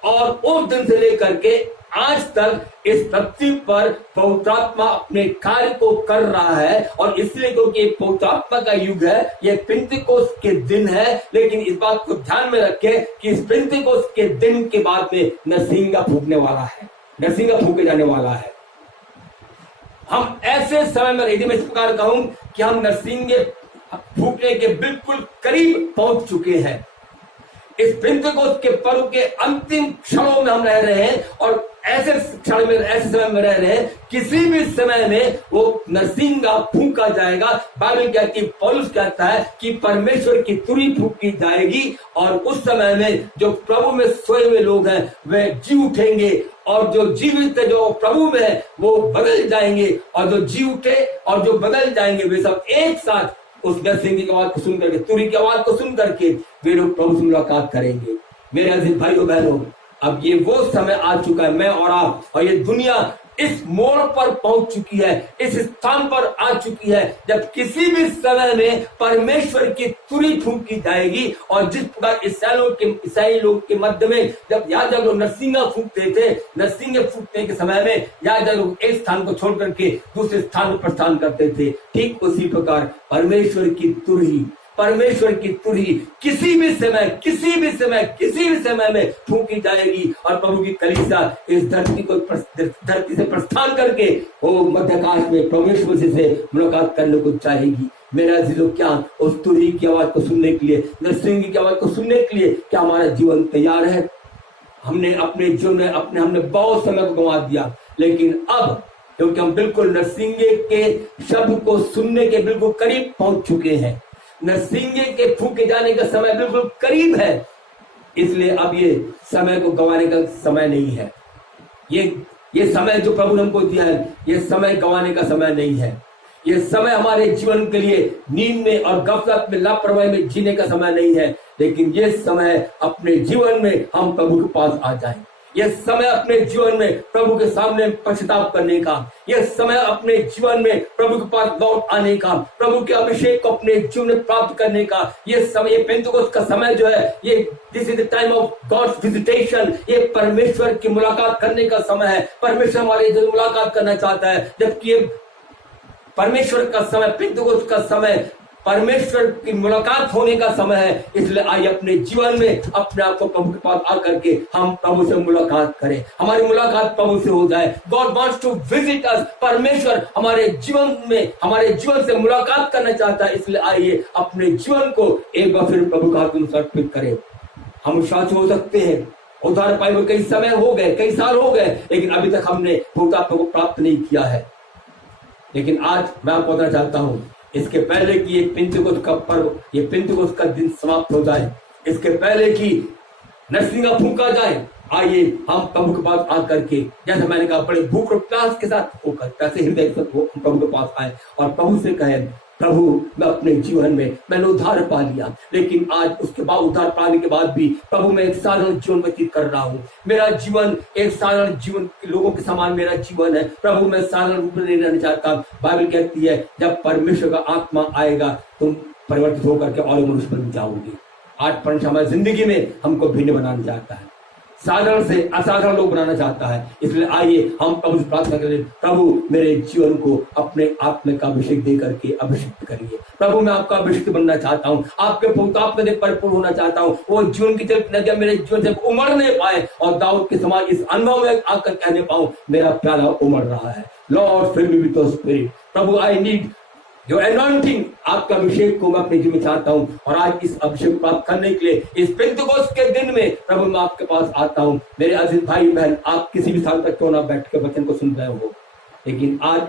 और उस दिन से लेकर के आज तक इस पृथ्वी पर पवित्र आत्मा अपने कार्य को कर रहा है। और इसलिए क्योंकि पवित्र आत्मा का युग है, यह पेंतेकोस्त के दिन है। लेकिन इस बात को ध्यान में रखें कि इस पेंतेकोस्त के दिन के बाद में नरसिंगा फूकने वाला है, नरसिंगा फूके जाने वाला है। हम ऐसे समय में, यदि मैं इस प्रकार कहूं कि हम नरसिंगे फूकने के बिल्कुल करीब पहुंच चुके हैं, इस पेंतेकोस्त के पर्व के अंतिम क्षणों में हम रह रहे हैं, और ऐसे क्षण में, ऐसे समय में रह रहे हैं, किसी भी समय में वो नरसिंगा फूका जाएगा। बाइबल कहती है, पौलुस कहता है कि परमेश्वर की तुरही फूकी जाएगी, और उस समय में जो प्रभु में सोए हुए लोग हैं वे जी उठेंगे, और जो जीवित है, जो प्रभु में है, वो बदल जाएंगे, और जो जी उठे और जो बदल जाएंगे वे सब एक साथ उस नरसिंगे की आवाज को सुन करके, तुरही की आवाज को सुन करके वे लोग प्रभु से मुलाकात करेंगे। मेरे अजीज भाइयों बहनों, अब ये वो समय आ चुका है, मैं और आप और ये दुनिया इस मोड़ पर पहुंच चुकी है, इस स्थान पर आ चुकी है जब किसी भी समय में परमेश्वर की तुरही फूकी जाएगी। और जिस प्रकार ईसाई लोग के मध्य में जब याजक लोग नरसिंगा फूकते थे, नरसिंगे फूकने के समय में याजक लोग एक स्थान को छोड़ करके दूसरे स्थान पर प्रस्थान करते थे, ठीक उसी प्रकार परमेश्वर की तुरही, परमेश्वर की तुरही किसी भी समय में फूकी जाएगी, और प्रभु की कलीसिया इस धरती से प्रस्थान करके वो मध्यकाश में परमेश्वर से मुलाकात करने को चाहेगी। मेरा अजीजों, क्या उस तुरही की आवाज को सुनने के लिए, नरसिंगे की आवाज को सुनने के लिए क्या हमारा जीवन तैयार है? हमने अपने जीवन में हमने बहुत समय को गंवा दिया, लेकिन अब क्योंकि हम बिल्कुल नरसिंगे के शब्द को सुनने के बिल्कुल करीब पहुंच चुके हैं, नरसिंगे के फूके जाने का समय बिल्कुल करीब है, इसलिए अब ये समय को गंवाने का समय नहीं है। ये समय जो प्रभु ने हमको दिया है, ये समय गंवाने का समय नहीं है। ये समय हमारे जीवन के लिए नींद में और गफलत में, लापरवाही में जीने का समय नहीं है, लेकिन ये समय अपने जीवन में हम प्रभु के पास आ जाएं। यह समय अपने जीवन में प्रभु के सामने पश्चाताप करने का, यह समय अपने जीवन में प्रभु के पास लौट आने का, प्रभु के अभिषेक को अपने जीवन में प्राप्त करने का, यह समय, ये पेंतेकोस्त का समय जो है, ये this is the time of God's visitation, ये परमेश्वर की मुलाकात करने का समय है। परमेश्वर हमारे जो मुलाकात करना चाहता है, जबकि ये परमेश्वर का समय, पेंतेकोस्त का समय परमेश्वर की मुलाकात होने का समय है। इसलिए आइए अपने जीवन में अपने आप को प्रभु के पास आकर के हम प्रभु से मुलाकात करें, हमारी मुलाकात प्रभु से हो जाए। God wants to visit us, परमेश्वर हमारे जीवन में, हमारे जीवन से मुलाकात करना चाहता है। इसलिए आइए अपने जीवन को एक बार फिर प्रभु के हाथ में समर्पित करें। हम विश्वास हो सकते हैं, उद्धार पाए हुए कई समय हो गए, कई साल हो गए, लेकिन अभी तक हमने पवित्र आत्मा को प्राप्त नहीं किया है। लेकिन आज मैं आपको बताना चाहता हूं, इसके पहले कि ये पेंतेकोस्त का पर्व, ये पेंतेकोस्त का दिन समाप्त हो जाए, इसके पहले कि नरसिंगा फूंका जाए, आइए हम प्रभु के पास आकर के, जैसे मैंने कहा, बड़े भूख और प्यास के साथ होकर, कैसे हृदय से प्रभु के पास आए और प्रभु से कहे, प्रभु मैं अपने जीवन में मैंने उद्धार पा लिया, लेकिन आज उसके बाद उद्धार पाने के बाद भी प्रभु मैं एक साधारण जीवन व्यतीत कर रहा हूँ। मेरा जीवन एक साधारण जीवन लोगों के समान मेरा जीवन है। प्रभु मैं साधारण रूप में नहीं रहना चाहता। बाइबल कहती है जब परमेश्वर का आत्मा आएगा तुम परिवर्तित होकर के और मनुष्य बन जाओगे। आज परमेश्वर हमारी जिंदगी में हमको भिन्न बनाना चाहता है, साधारण से असाधारण लोग बनाना चाहता है। इसलिए आइए हम प्रभु से प्रार्थना करें, प्रभु मेरे जीवन को अपने आत्मा का अभिषेक दे करके अभिषेक करिए। प्रभु मैं आपका अभिषेक बनना चाहता हूँ, आपके पवित्र आत्मा से परिपूर्ण होना चाहता हूँ। वो जीवन की जल नदियां मेरे जीवन से उमड़ने पाए और दाऊद के समान इस अनुभव में आकर कहने पाऊं, मेरा प्याला उमड़ रहा है। Lord fill me with your spirit. प्रभु आई नीड जो एनॉइंटिंग, आपका अभिषेक को मैं अपने जीवन में चाहता हूं। और आज इस अभिषेक प्राप्त करने के लिए इस पेंतिकोस्त के दिन में प्रभु मैं आपके पास आता हूं। मेरे अजीज भाई बहन, आप किसी भी स्थान पर क्यों ना बैठ के वचन को सुन रहे हो, लेकिन आज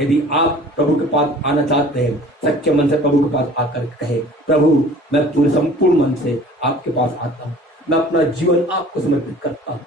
यदि आप प्रभु के पास आना चाहते हैं, सच्चे मन से प्रभु के पास आकर कहे, प्रभु मैं पूरे संपूर्ण मन से आपके पास आता हूँ, मैं अपना जीवन आपको समर्पित करता हूँ।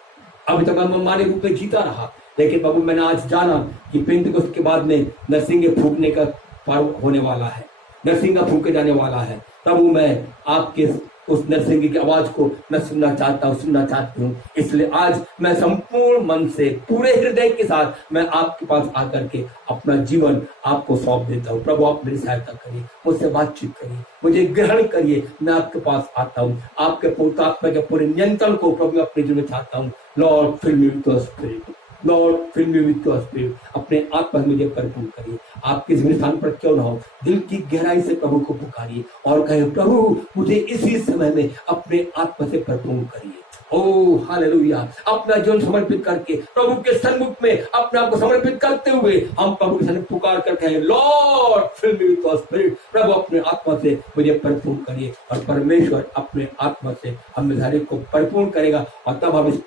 अभी तक मैं माने रूप में जीता रहा, लेकिन प्रभु मैंने आज जाना कि पेंतिकोस्त के बाद में नरसिंगे फूकने का पर्व होने वाला है, नरसिंगा फूके जाने वाला है। प्रभु मैं आपके उस नरसिंगे की आवाज को मैं सुनना चाहती हूँ। इसलिए आज मैं संपूर्ण मन से पूरे हृदय के साथ मैं आपके पास आकर के अपना जीवन आपको सौंप देता हूँ। प्रभु आप मेरी सहायता करिए, मुझसे बातचीत करिए, मुझे ग्रहण करिए। मैं आपके पास आता हूँ, आपके पवित्र आत्मा के पूरे नियंत्रण को प्रभु अपने जीवन में चाहता हूँ। Lord fill me with your spirit, Lord fill me with your spirit. अपने आत्मा से मुझे परिपूर्ण करिए। आप किसी भी स्थान पर क्यों ना हो, दिल की गहराई से प्रभु को पुकारिए और कहे, प्रभु मुझे इसी समय में अपने आत्मा से परिपूर्ण करिए। ओ हालेलुया। अपना जीवन समर्पित करके प्रभु के सन्मुख में अपने आप को समर्पित करते हुए हम प्रभु के सन्मुख पुकार कर कहें, Lord fill me with your spirit. प्रभु अपने आत्मा से मुझे परिपूर्ण करिए। और परमेश्वर अपने आत्मा से हम हर एक को परिपूर्ण करेगा और तब हम इस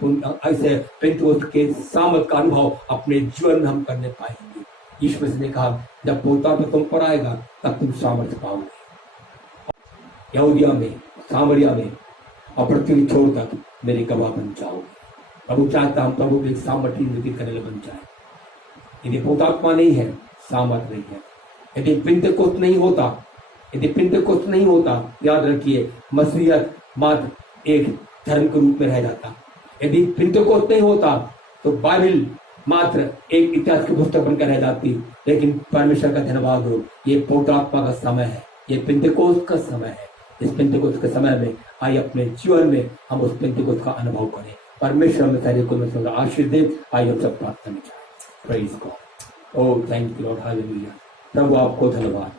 ऐसे पेंतिकोस्त के सामर्थ का अनुभव अपने जीवन में हम करने पाएंगे। यीशु ने कहा, जब पवित्र आत्मा तुम पर आएगा तब तुम सामर्थ्य पाओगे। यहूदिया में, सामरिया में और पृथ्वी छोड़ तक मेरे गवाह बन जाओगे। प्रभु चाहता हम प्रभु के सामर्थ्य व्यतीत करने वाले बन जाए। यदि पवित्र आत्मा नहीं है, सामर्थ नहीं है। यदि पेंतिकोस्त नहीं होता, याद रखिए मसीहत मात्र एक धर्म के रूप में रह जाता। यदि पेंतिकोस्त नहीं होता तो बाइबल मात्र एक इतिहास की पुस्तक बनकर रह जाती। लेकिन परमेश्वर का धन्यवाद हो, ये पवित्र आत्मा का समय है, ये पेंतिकोस्त का समय है। इस पेंतिकोस्त के समय में आइए अपने जीवन में हम उस पेंतिकोस्त का अनुभव करें। परमेश्वर में सारे को आशीष दे। आइए हम सब प्रार्थना में जाएं। Praise God. Oh thank you Lord, hallelujah. प्रभु आपको धन्यवाद।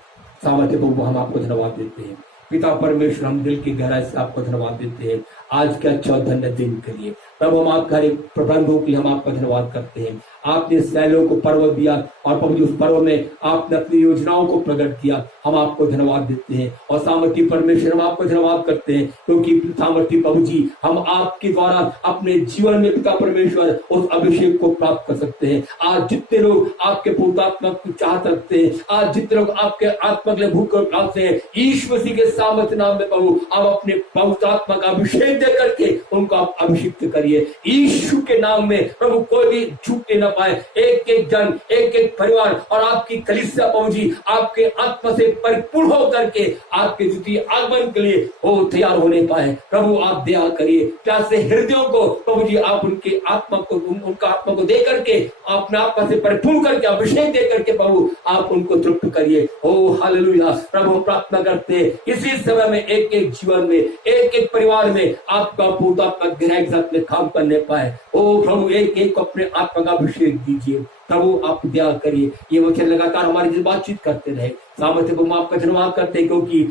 सामर्थ्य प्रभु हम आपको धन्यवाद देते हैं। पिता परमेश्वर, हम दिल की गहराई से आपको धन्यवाद देते हैं आज के अच्छा धन्य दिन के लिए। प्रभु हम आपका हर एक प्रबंधों के लिए हम आपका धन्यवाद करते हैं। आपने सैलों को पर्व दिया और प्रभु उस पर्व में आपने अपनी योजनाओं को प्रकट किया। हम आपको धन्यवाद देते हैं। और सामर्थ्य परमेश्वर, हम आपको धन्यवाद करते हैं, क्योंकि सामर्थ्य प्रभु जी हम आपके द्वारा अपने जीवन में पिता परमेश्वर उस अभिषेक को प्राप्त कर सकते हैं। आज जितने लोग आपके पवित्र आत्मा की चाहत रखते हैं, आज जितने लोग आपके आत्मा के लिए भूख और प्यास हैं, यीशु मसीह के सामर्थ्य नाम में प्रभु आप अपने पवित्र आत्मा का अभिषेक दे करके उनको आप अभिषिक्त करिए। यीशु के नाम में प्रभु कोई भी छूटने न पाए। एक एक जन, एक एक परिवार और आपकी कलीसिया प्रभु जी आपके आत्मा से परिपूर्ण हो करके आपके द्वितीय आगमन के लिए वो तैयार होने पाए। प्रभु आप दया करिए। प्यासे हृदयों को प्रभु जी आप उनके आत्मा को, उनका आत्मा को दे करके अपने आत्मा से परिपूर्ण करके अभिषेक दे करके प्रभु आप उनको तृप्त करिए। ओ हालेलुया। प्रभु हम प्रार्थना करते हैं इसी समय में एक एक जीवन में, एक एक परिवार में आपका पवित्र आत्मा गहराई के साथ में काम करने पाए। ओ प्रभु एक एक को अपने आत्मा का अभिषेक दीजिए। प्रभु आप दया करिए। ये वचन लगातार हमारी जो बातचीत करते रहे। सामर्थ्य को आपका धन्यवाद करते हैं, क्योंकि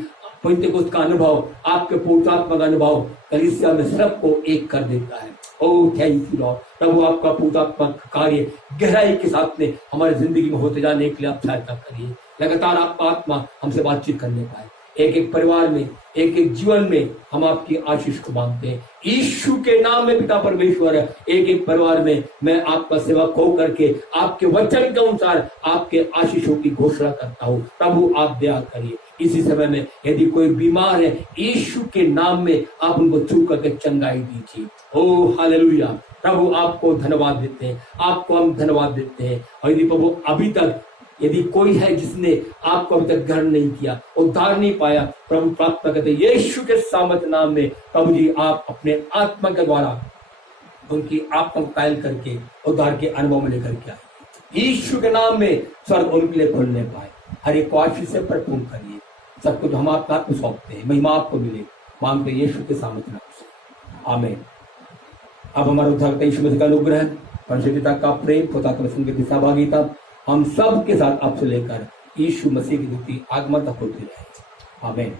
पेंतिकोस्त का अनुभव, आपके पवित्र आत्मा का अनुभव कलीसिया में सबको एक कर देता है। Oh thank you Lord. प्रभु आपका पवित्र आत्मा कार्य गहराई के साथ में हमारी जिंदगी में होते जाने के लिए आप सहायता करिए। लगातार आपका आत्मा हमसे बातचीत करने पाए। एक एक परिवार में, एक एक जीवन में हम आपकी आशीष को मांगते हैं यीशु के नाम में। पिता परमेश्वर, एक एक परिवार में मैं आपका सेवक हो करके आपके वचन के अनुसार आपके आशीषों की घोषणा करता हूँ। प्रभु आप दया करिए। इसी समय में यदि कोई बीमार है, यीशु के नाम में आप उनको छू करके चंगाई दीजिए। ओ हालेलुया। प्रभु आपको धन्यवाद देते हैं, आपको हम धन्यवाद देते हैं। और यदि प्रभु अभी तक यदि कोई है जिसने आपको अभी तक ग्रहण नहीं किया, उद्धार नहीं पाया, प्रभु प्रार्थना करते यीशु के सामर्थ नाम में प्रभु जी आप अपने आत्मा के द्वारा उनकी आत्मा को कायल करके उद्धार के अनुभव में लेकर के आए। यीशु के नाम में स्वर्ग उनके लिए खुलने पाए। हर एक आशीष से भरपूर करिए। सब कुछ हम आपका हाथ में सौंपते हैं, महिमा आपको मिले, मांगते यीशु के सामर्थ नाम से, आमीन। अब हमारा उद्धारकर्ता यीशु मसीह का अनुग्रह, परमेश्वर पिता का प्रेम, खुदा के वचन की सहभागिता हम सब के साथ आपसे लेकर यीशु मसीह की द्वितीय आगमन तक होती रहे, आमीन।